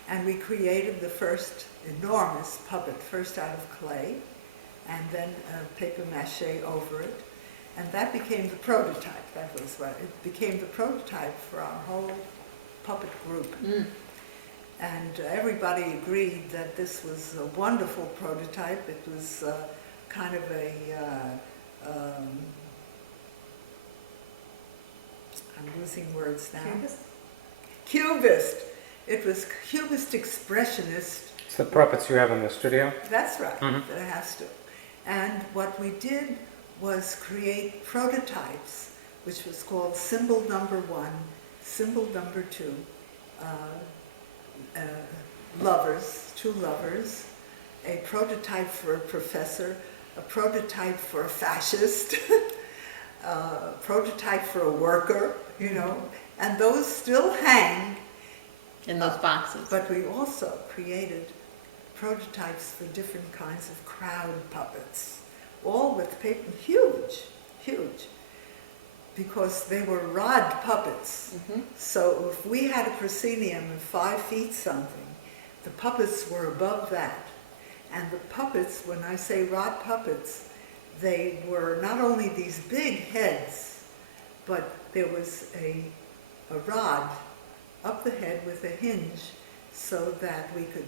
and we created the first enormous puppet, first out of clay, and then paper mache over it, and that became the prototype. That was what it became, the prototype for our whole puppet group. And everybody agreed that this was a wonderful prototype. It was kind of a, I'm losing words now. Cubist. It was Cubist expressionist. It's the puppets you have in the studio? That's right, that has to. And what we did was create prototypes, which was called symbol number 1, symbol number 2, lovers, 2 lovers, a prototype for a professor, a prototype for a fascist, a prototype for a worker, and those still hang. In those boxes. But we also created prototypes for different kinds of crowd puppets, all with paper, huge, because they were rod puppets. So if we had a proscenium of 5 feet something, the puppets were above that. And the puppets, when I say rod puppets, they were not only these big heads, but there was a rod up the head with a hinge so that we could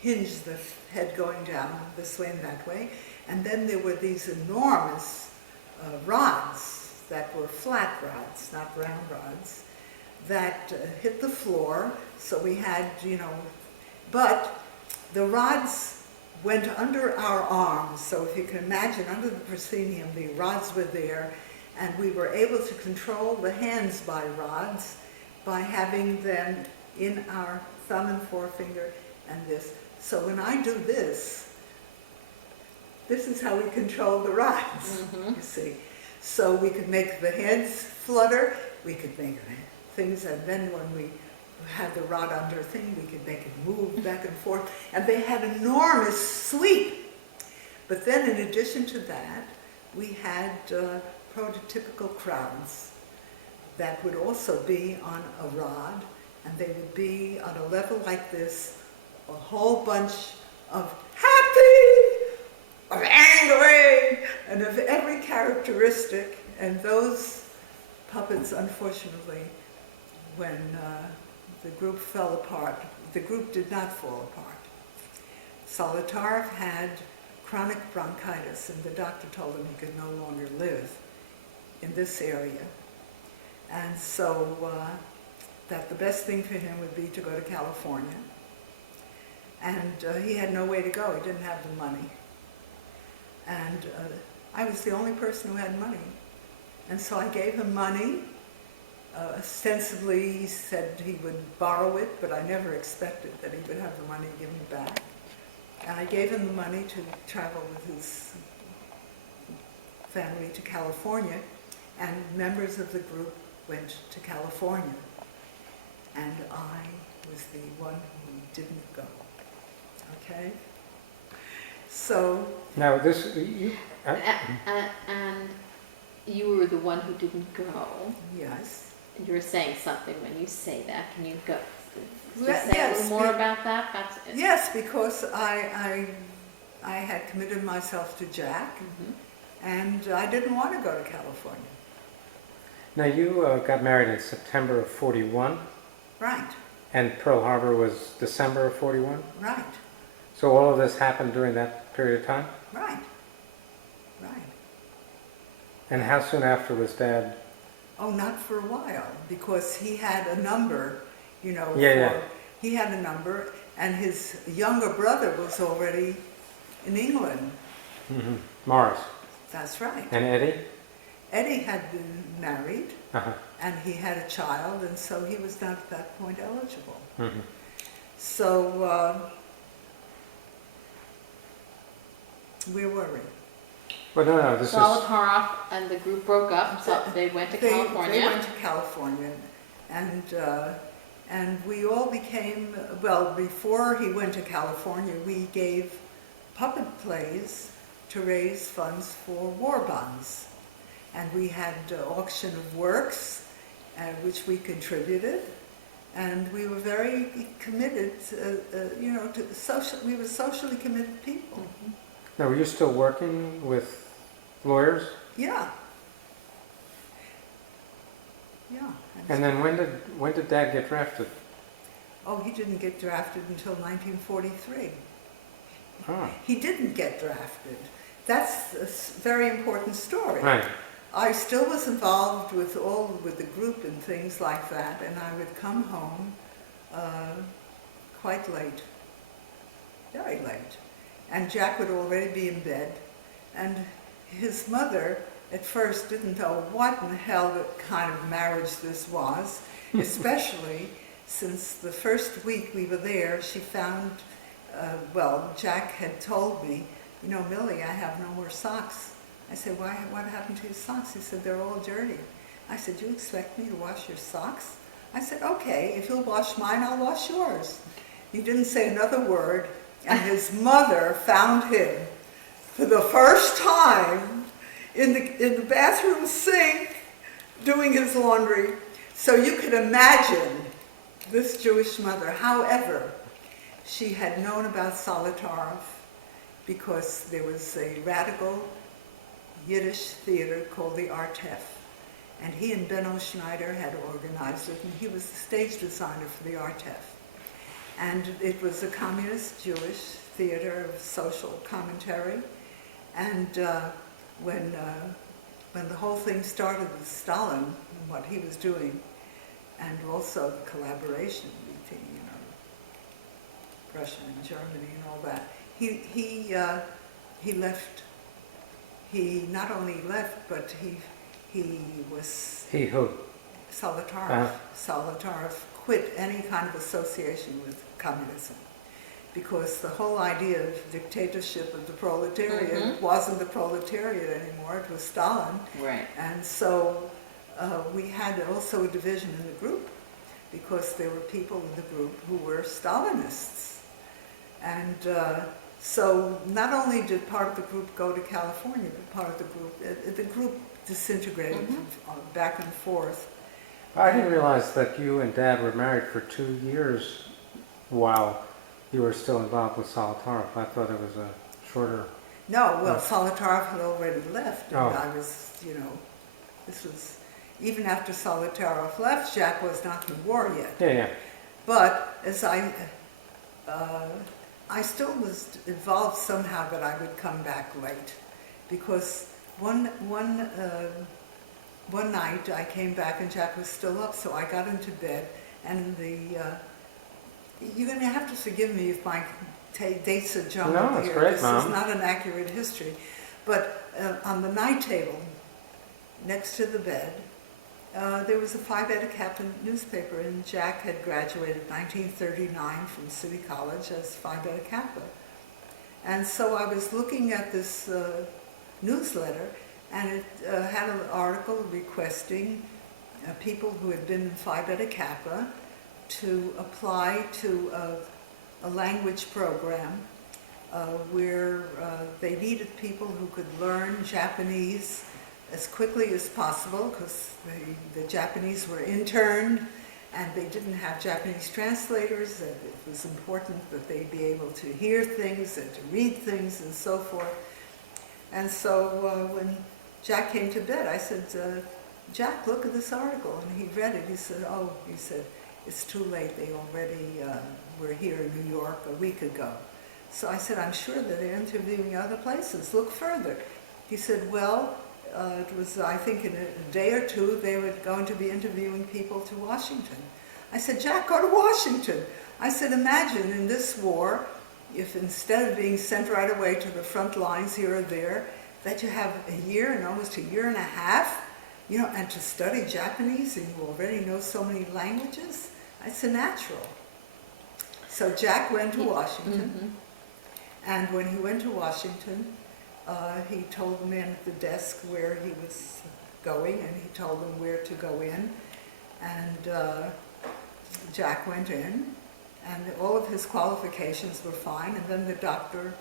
hinge the head going down this way and that way. And then there were these enormous rods that were flat rods, not round rods, that hit the floor. So we had, but the rods went under our arms. So if you can imagine, under the proscenium, the rods were there, and we were able to control the hands by rods by having them in our thumb and forefinger and this. So when I do this is how we control the rods, you see. So we could make the heads flutter, we could make things, and then when we had the rod under thing, we could make it move back and forth. And they had enormous sweep. But then in addition to that, we had prototypical crowns that would also be on a rod, and they would be on a level like this, a whole bunch of happy, of angry, and of every characteristic. And those puppets, unfortunately, when the group fell apart, the group did not fall apart. Solitarov had chronic bronchitis, and the doctor told him he could no longer live in this area. And so that the best thing for him would be to go to California. And he had no way to go. He didn't have the money. And I was the only person who had money. And so I gave him money. Ostensibly, he said he would borrow it, but I never expected that he would have the money to give me back. And I gave him the money to travel with his family to California, and members of the group went to California. And I was the one who didn't go. Okay? So... Now this, you... And you were the one who didn't go. Yes. And you were saying something when you say that. Can you go? Just Well, say yes, a little more about that? That's it. Yes, because I had committed myself to Jack, and I didn't want to go to California. Now you got married in September of 41, Right, and Pearl Harbor was December of 41? right, So all of this happened during that period of time? right. And how soon after was Dad? Oh, not for a while, because he had a number, Yeah. He had a number, and his younger brother was already in England. Mm-hmm. Morris. That's right. And Eddie? Eddie had been married, Uh-huh. and he had a child, and so he was not at that point eligible. Mm-hmm. So, where were we? Well, no, this is... Solitarov and the group broke up, so they went to California. They went to California, and we all became, well, before he went to California, we gave puppet plays to raise funds for war bonds. And we had auction of works, which we contributed, and we were very committed, to social. We were socially committed people. Mm-hmm. Now, were you still working with lawyers? Yeah. And then when did Dad get drafted? Oh, he didn't get drafted until 1943. Oh, He didn't get drafted. That's a very important story. right. I still was involved with the group and things like that, and I would come home quite late, very late. And Jack would already be in bed, and his mother at first didn't know what in the hell kind of marriage this was, especially since the first week we were there, she found, Jack had told me, Millie, I have no more socks. I said, why? What happened to your socks? He said, they're all dirty. I said, you expect me to wash your socks? I said, okay, if you'll wash mine, I'll wash yours. He didn't say another word, and his mother found him for the first time in the bathroom sink doing his laundry. So you could imagine this Jewish mother. However, she had known about Solitarov because there was a radical Yiddish theater called the Artef, and he and Benno Schneider had organized it, and he was the stage designer for the Artef. And it was a communist Jewish theater of social commentary, and when when the whole thing started with Stalin and what he was doing, and also the collaboration between, Russia and Germany and all that, he left. He not only left, but he was He who? Solitarov. Solitarov quit any kind of association with communism, because the whole idea of dictatorship of the proletariat wasn't the proletariat anymore, it was Stalin. Right. And so we had also a division in the group, because there were people in the group who were Stalinists. And so not only did part of the group go to California, but part of the group disintegrated back and forth. I didn't realize that you and Dad were married for 2 years while you were still involved with Solitarov. I thought it was a shorter... No, well, Solitarov had already left, and Oh. I was, this was, even after Solitarov left, Jack was not in war yet. Yeah. But as I still was involved somehow that I would come back late, because one night I came back and Jack was still up, so I got into bed, and you're going to have to forgive me if my dates are jumbled No, it's here. great, This Mom. is not an accurate history. But on the night table, next to the bed, there was a Phi Beta Kappa newspaper, and Jack had graduated 1939 from City College as Phi Beta Kappa. And so I was looking at this newsletter, and it had an article requesting people who had been in Phi Beta Kappa to apply to a language program where they needed people who could learn Japanese as quickly as possible, because the Japanese were interned and they didn't have Japanese translators, and it was important that they be able to hear things and to read things and so forth. And so when Jack came to bed, I said, Jack, look at this article. And he read it. He said, it's too late. They already were here in New York a week ago. So I said, I'm sure that they're interviewing other places. Look further. He said, well, it was, I think, in a day or two, they were going to be interviewing people to Washington. I said, Jack, go to Washington. I said, imagine in this war, if instead of being sent right away to the front lines here or there, that you have a year and almost a year and a half, and to study Japanese, and you already know so many languages. It's natural. So Jack went to Washington, and when he went to Washington, he told the man at the desk where he was going, and he told them where to go in, and Jack went in, and all of his qualifications were fine, and then the doctor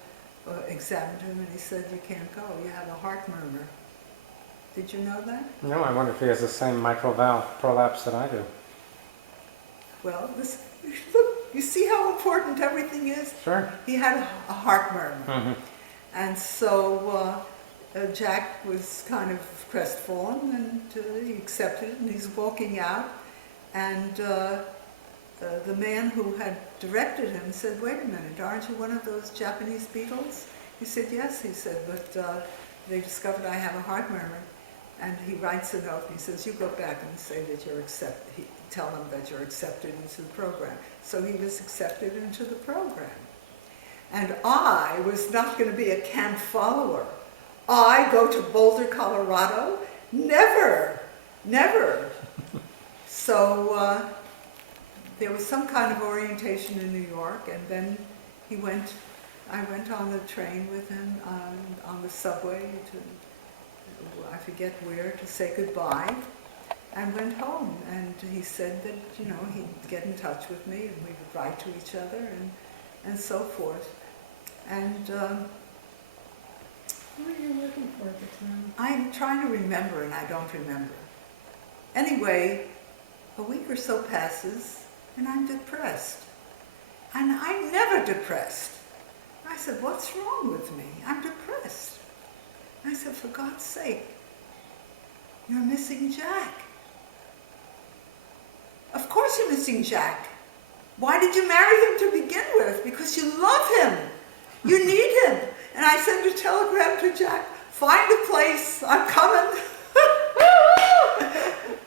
examined him, and he said, you can't go, you have a heart murmur. Did you know that? No, I wonder if he has the same mitral valve prolapse that I do. Well, look, you see how important everything is? Sure. He had a heart murmur. Mm-hmm. And so Jack was kind of crestfallen, and he accepted it, and he's walking out, and the man who had directed him said, wait a minute, aren't you one of those Japanese Beatles? He said, yes. He said, but they discovered I have a heart murmur. And he writes a note, and he says, you go back and say that you're accepted, tell them that you're accepted into the program. So he was accepted into the program. And I was not going to be a camp follower. I go to Boulder, Colorado? Never, never. So there was some kind of orientation in New York, and then I went on the train with him, on the subway to, I forget where, to say goodbye, and went home. And he said that, he'd get in touch with me, and we would write to each other, and so forth. And What were you working for at the time? I'm trying to remember, and I don't remember. Anyway, a week or so passes, and I'm depressed. And I'm never depressed. I said, what's wrong with me? I'm depressed. I said, for God's sake, you're missing Jack. Of course you're missing Jack. Why did you marry him to begin with? Because you love him. You need him. And I sent a telegram to Jack, find a place, I'm coming.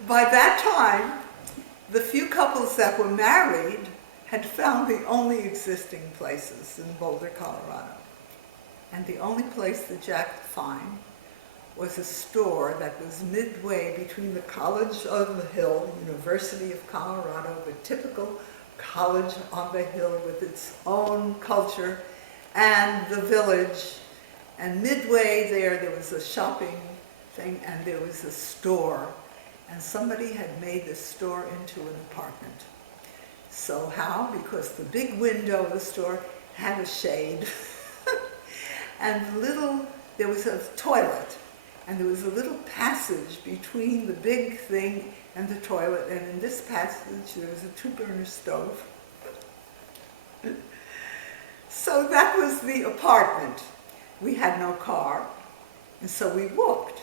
by that time, the few couples that were married had found the only existing places in Boulder, Colorado. And the only place that Jack could find was a store that was midway between the College on the Hill, University of Colorado, the typical college on the hill with its own culture, and the village. And midway there was a shopping thing, and there was a store. And somebody had made this store into an apartment. So how? Because the big window of the store had a shade. And there was a toilet. And there was a little passage between the big thing and the toilet. And in this passage, there was a 2-burner stove. So that was the apartment. We had no car. And so we walked.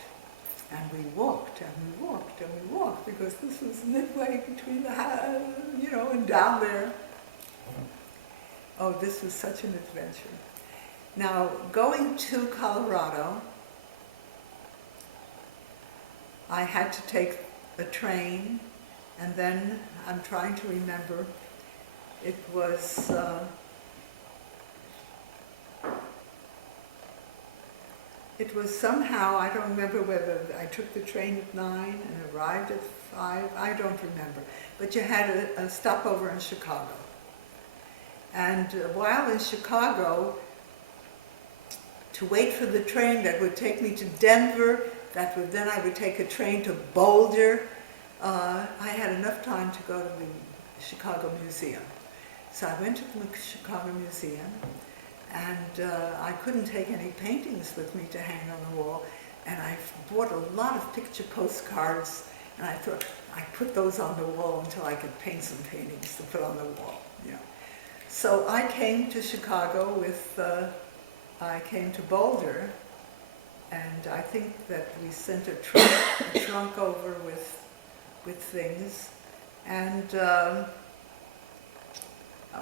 And we walked, and we walked, and we walked, because this was midway between the house, and down there. Oh, this was such an adventure. Now, going to Colorado, I had to take a train, and then, I'm trying to remember, it was, somehow, I don't remember whether I took the train at 9 and arrived at 5, I don't remember. But you had a stopover in Chicago. And while in Chicago, to wait for the train that would take me to Denver, then I would take a train to Boulder, I had enough time to go to the Chicago Museum. So I went to the Chicago Museum, and I couldn't take any paintings with me to hang on the wall. And I bought a lot of picture postcards, and I thought I'd put those on the wall until I could paint some paintings to put on the wall. So I came to Chicago I came to Boulder, and I think that we sent a trunk over with things, and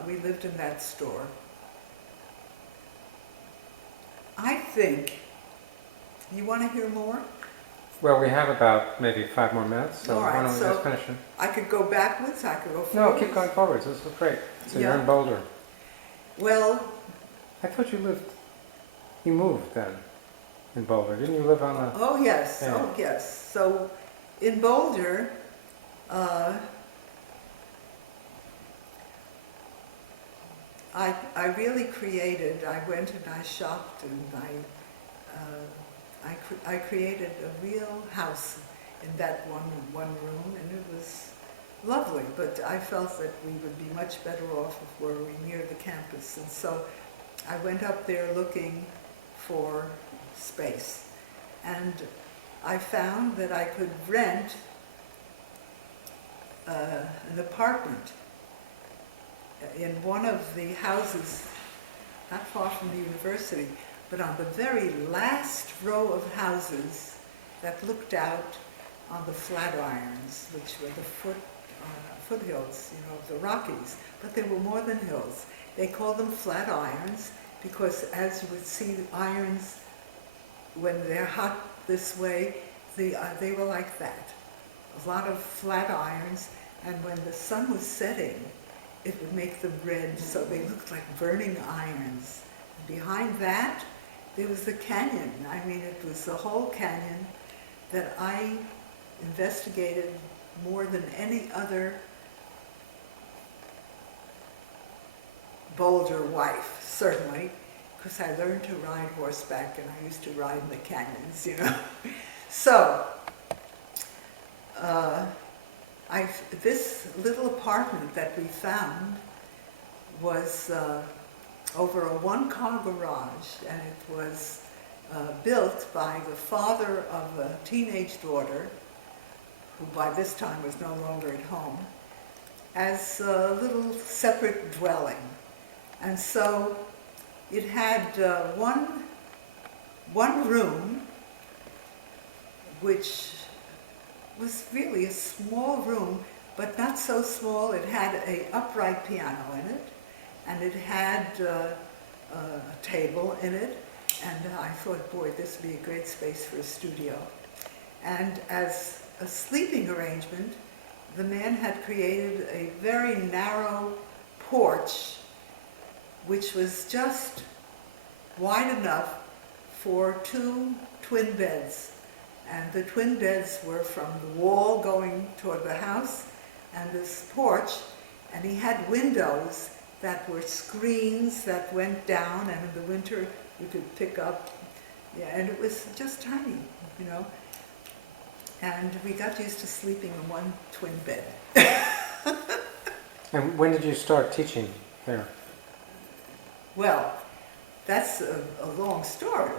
we lived in that store. I think, you want to hear more? Well, we have about maybe 5 more minutes, so All right, why don't we so just finish it? I could go backwards, I could go No, forwards. keep going forwards. This is great. So you're Yeah. in Boulder. Well, I thought you moved then in Boulder. Didn't you live on a... oh yes, Yeah. oh yes. So in Boulder, I really created, I went and I shopped, and I created a real house in that one room, and it was lovely, but I felt that we would be much better off if we were near the campus. And so I went up there looking for space, and I found that I could rent an apartment in one of the houses not far from the university, but on the very last row of houses that looked out on the Flatirons, which were the foothills, of the Rockies. But they were more than hills. They called them flat irons because, as you would see, the irons, when they're hot this way, they were like that. A lot of flat irons, and when the sun was setting, it would make them red, so they looked like burning irons. And behind that, there was the canyon. I mean, it was the whole canyon that I investigated more than any other Boulder wife, certainly, because I learned to ride horseback, and I used to ride in the canyons, So, this little apartment that we found was over a one-car garage, and it was built by the father of a teenage daughter, who by this time was no longer at home, as a little separate dwelling. And so it had one room, which was really a small room, but not so small. It had an upright piano in it, and it had a table in it, and I thought, boy, this would be a great space for a studio. And as a sleeping arrangement. The man had created a very narrow porch, which was just wide enough for 2 twin beds. And the twin beds were from the wall going toward the house and this porch. And he had windows that were screens that went down, and in the winter you could pick up. Yeah, and it was just tiny, you know. And we got used to sleeping in one twin bed. And when did you start teaching there? Well, that's a long story.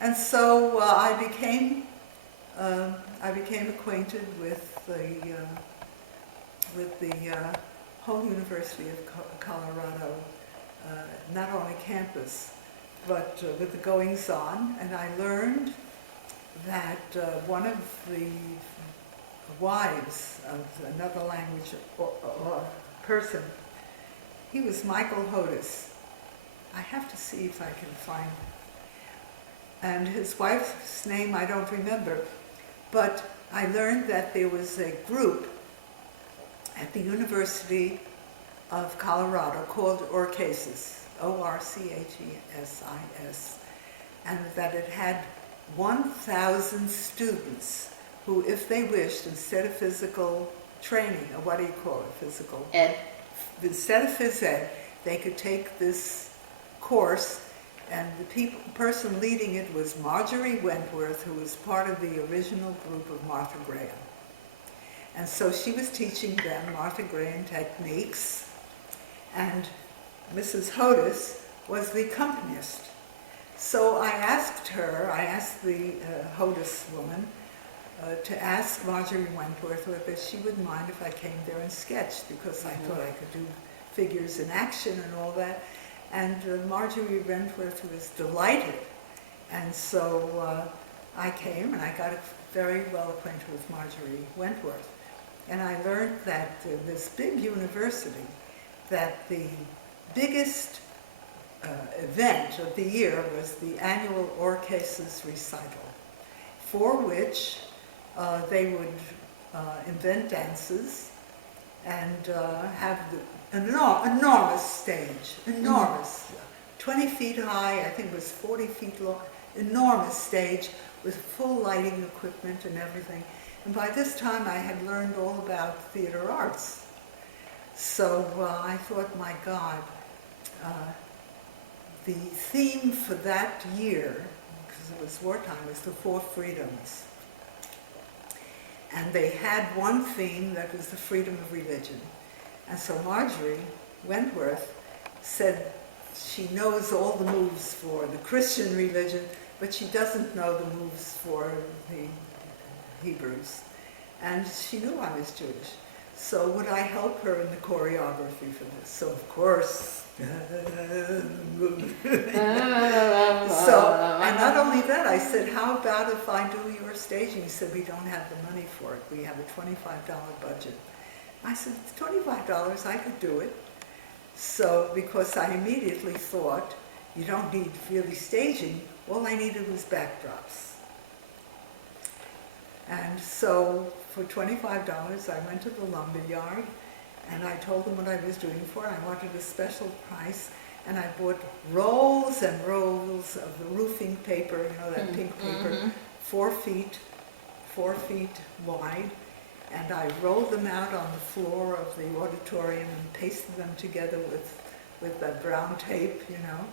And so I became acquainted with the whole University of Colorado, not only campus, but with the goings-on. And I learned that one of the wives of another language or person, he was Michael Hodis. I have to see if I can find him. And his wife's name I don't remember, but I learned that there was a group at the University of Colorado called Orchesis, O-R-C-H-E-S-I-S, and that it had 1,000 students who, if they wished, instead of physical training, or what do you call it, physical? Ed. Instead of phys ed, they could take this course, and the person leading it was Marjorie Wentworth, who was part of the original group of Martha Graham. And so she was teaching them Martha Graham techniques, and Mrs. Hodis was the accompanist. So I asked the Hodis woman, to ask Marjorie Wentworth whether she would mind if I came there and sketched, because I thought I could do figures in action and all that. And Marjorie Wentworth was delighted. And so I came and I got very well acquainted with Marjorie Wentworth. And I learned that this big university, that the biggest event of the year was the annual Orchesis recital, for which they would invent dances and have an enormous stage, enormous, 20 feet high, I think it was 40 feet long, enormous stage with full lighting equipment and everything. And by this time I had learned all about theater arts. So I thought, my God, the theme for that year, because it was wartime, was the 4 freedoms. And they had one theme that was the freedom of religion. And so Marjorie Wentworth said she knows all the moves for the Christian religion, but she doesn't know the moves for the Hebrews. And she knew I was Jewish. So would I help her in the choreography for this? So of course. So, and not only that, I said, how about if I do your staging? He said, we don't have the money for it. We have a $25 budget. I said, $25, I could do it. So, because I immediately thought, you don't need really staging, all I needed was backdrops. And so, for $25, I went to the lumber yard, and I told them what I was doing for it. I wanted a special price, and I bought rolls and rolls of the roofing paper, you know, that pink paper, 4 feet wide, and I rolled them out on the floor of the auditorium and pasted them together with that brown tape, you know,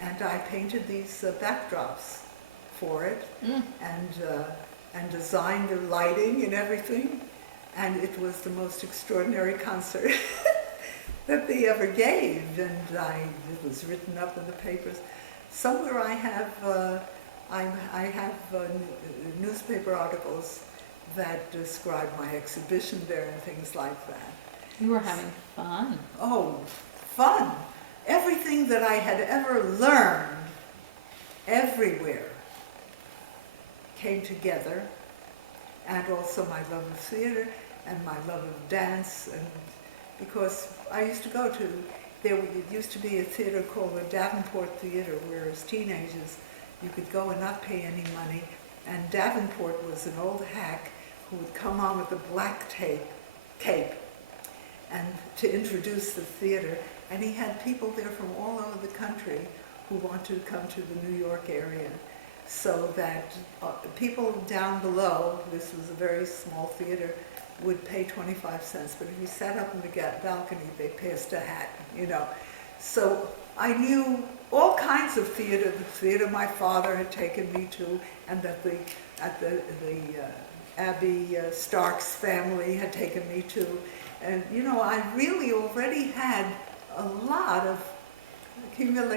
and I painted these backdrops for it, and designed the lighting and everything. And it was the most extraordinary concert that they ever gave. And it was written up in the papers. Somewhere I have newspaper articles that describe my exhibition there and things like that. You were having fun. Oh, fun! Everything that I had ever learned everywhere came together, and also my love of theater and my love of dance, and because I used to go to, it used to be a theater called the Davenport Theater, where as teenagers you could go and not pay any money, and Davenport was an old hack who would come on with a black cape and to introduce the theater. And he had people there from all over the country who wanted to come to the New York area, so that people down below, this was a very small theater, would pay 25 cents. But if you sat up in the balcony, they passed a hat, you know. So I knew all kinds of theater, the theater my father had taken me to, and that the Abby Stark's family had taken me to. And, you know, I really already had a lot of accumulated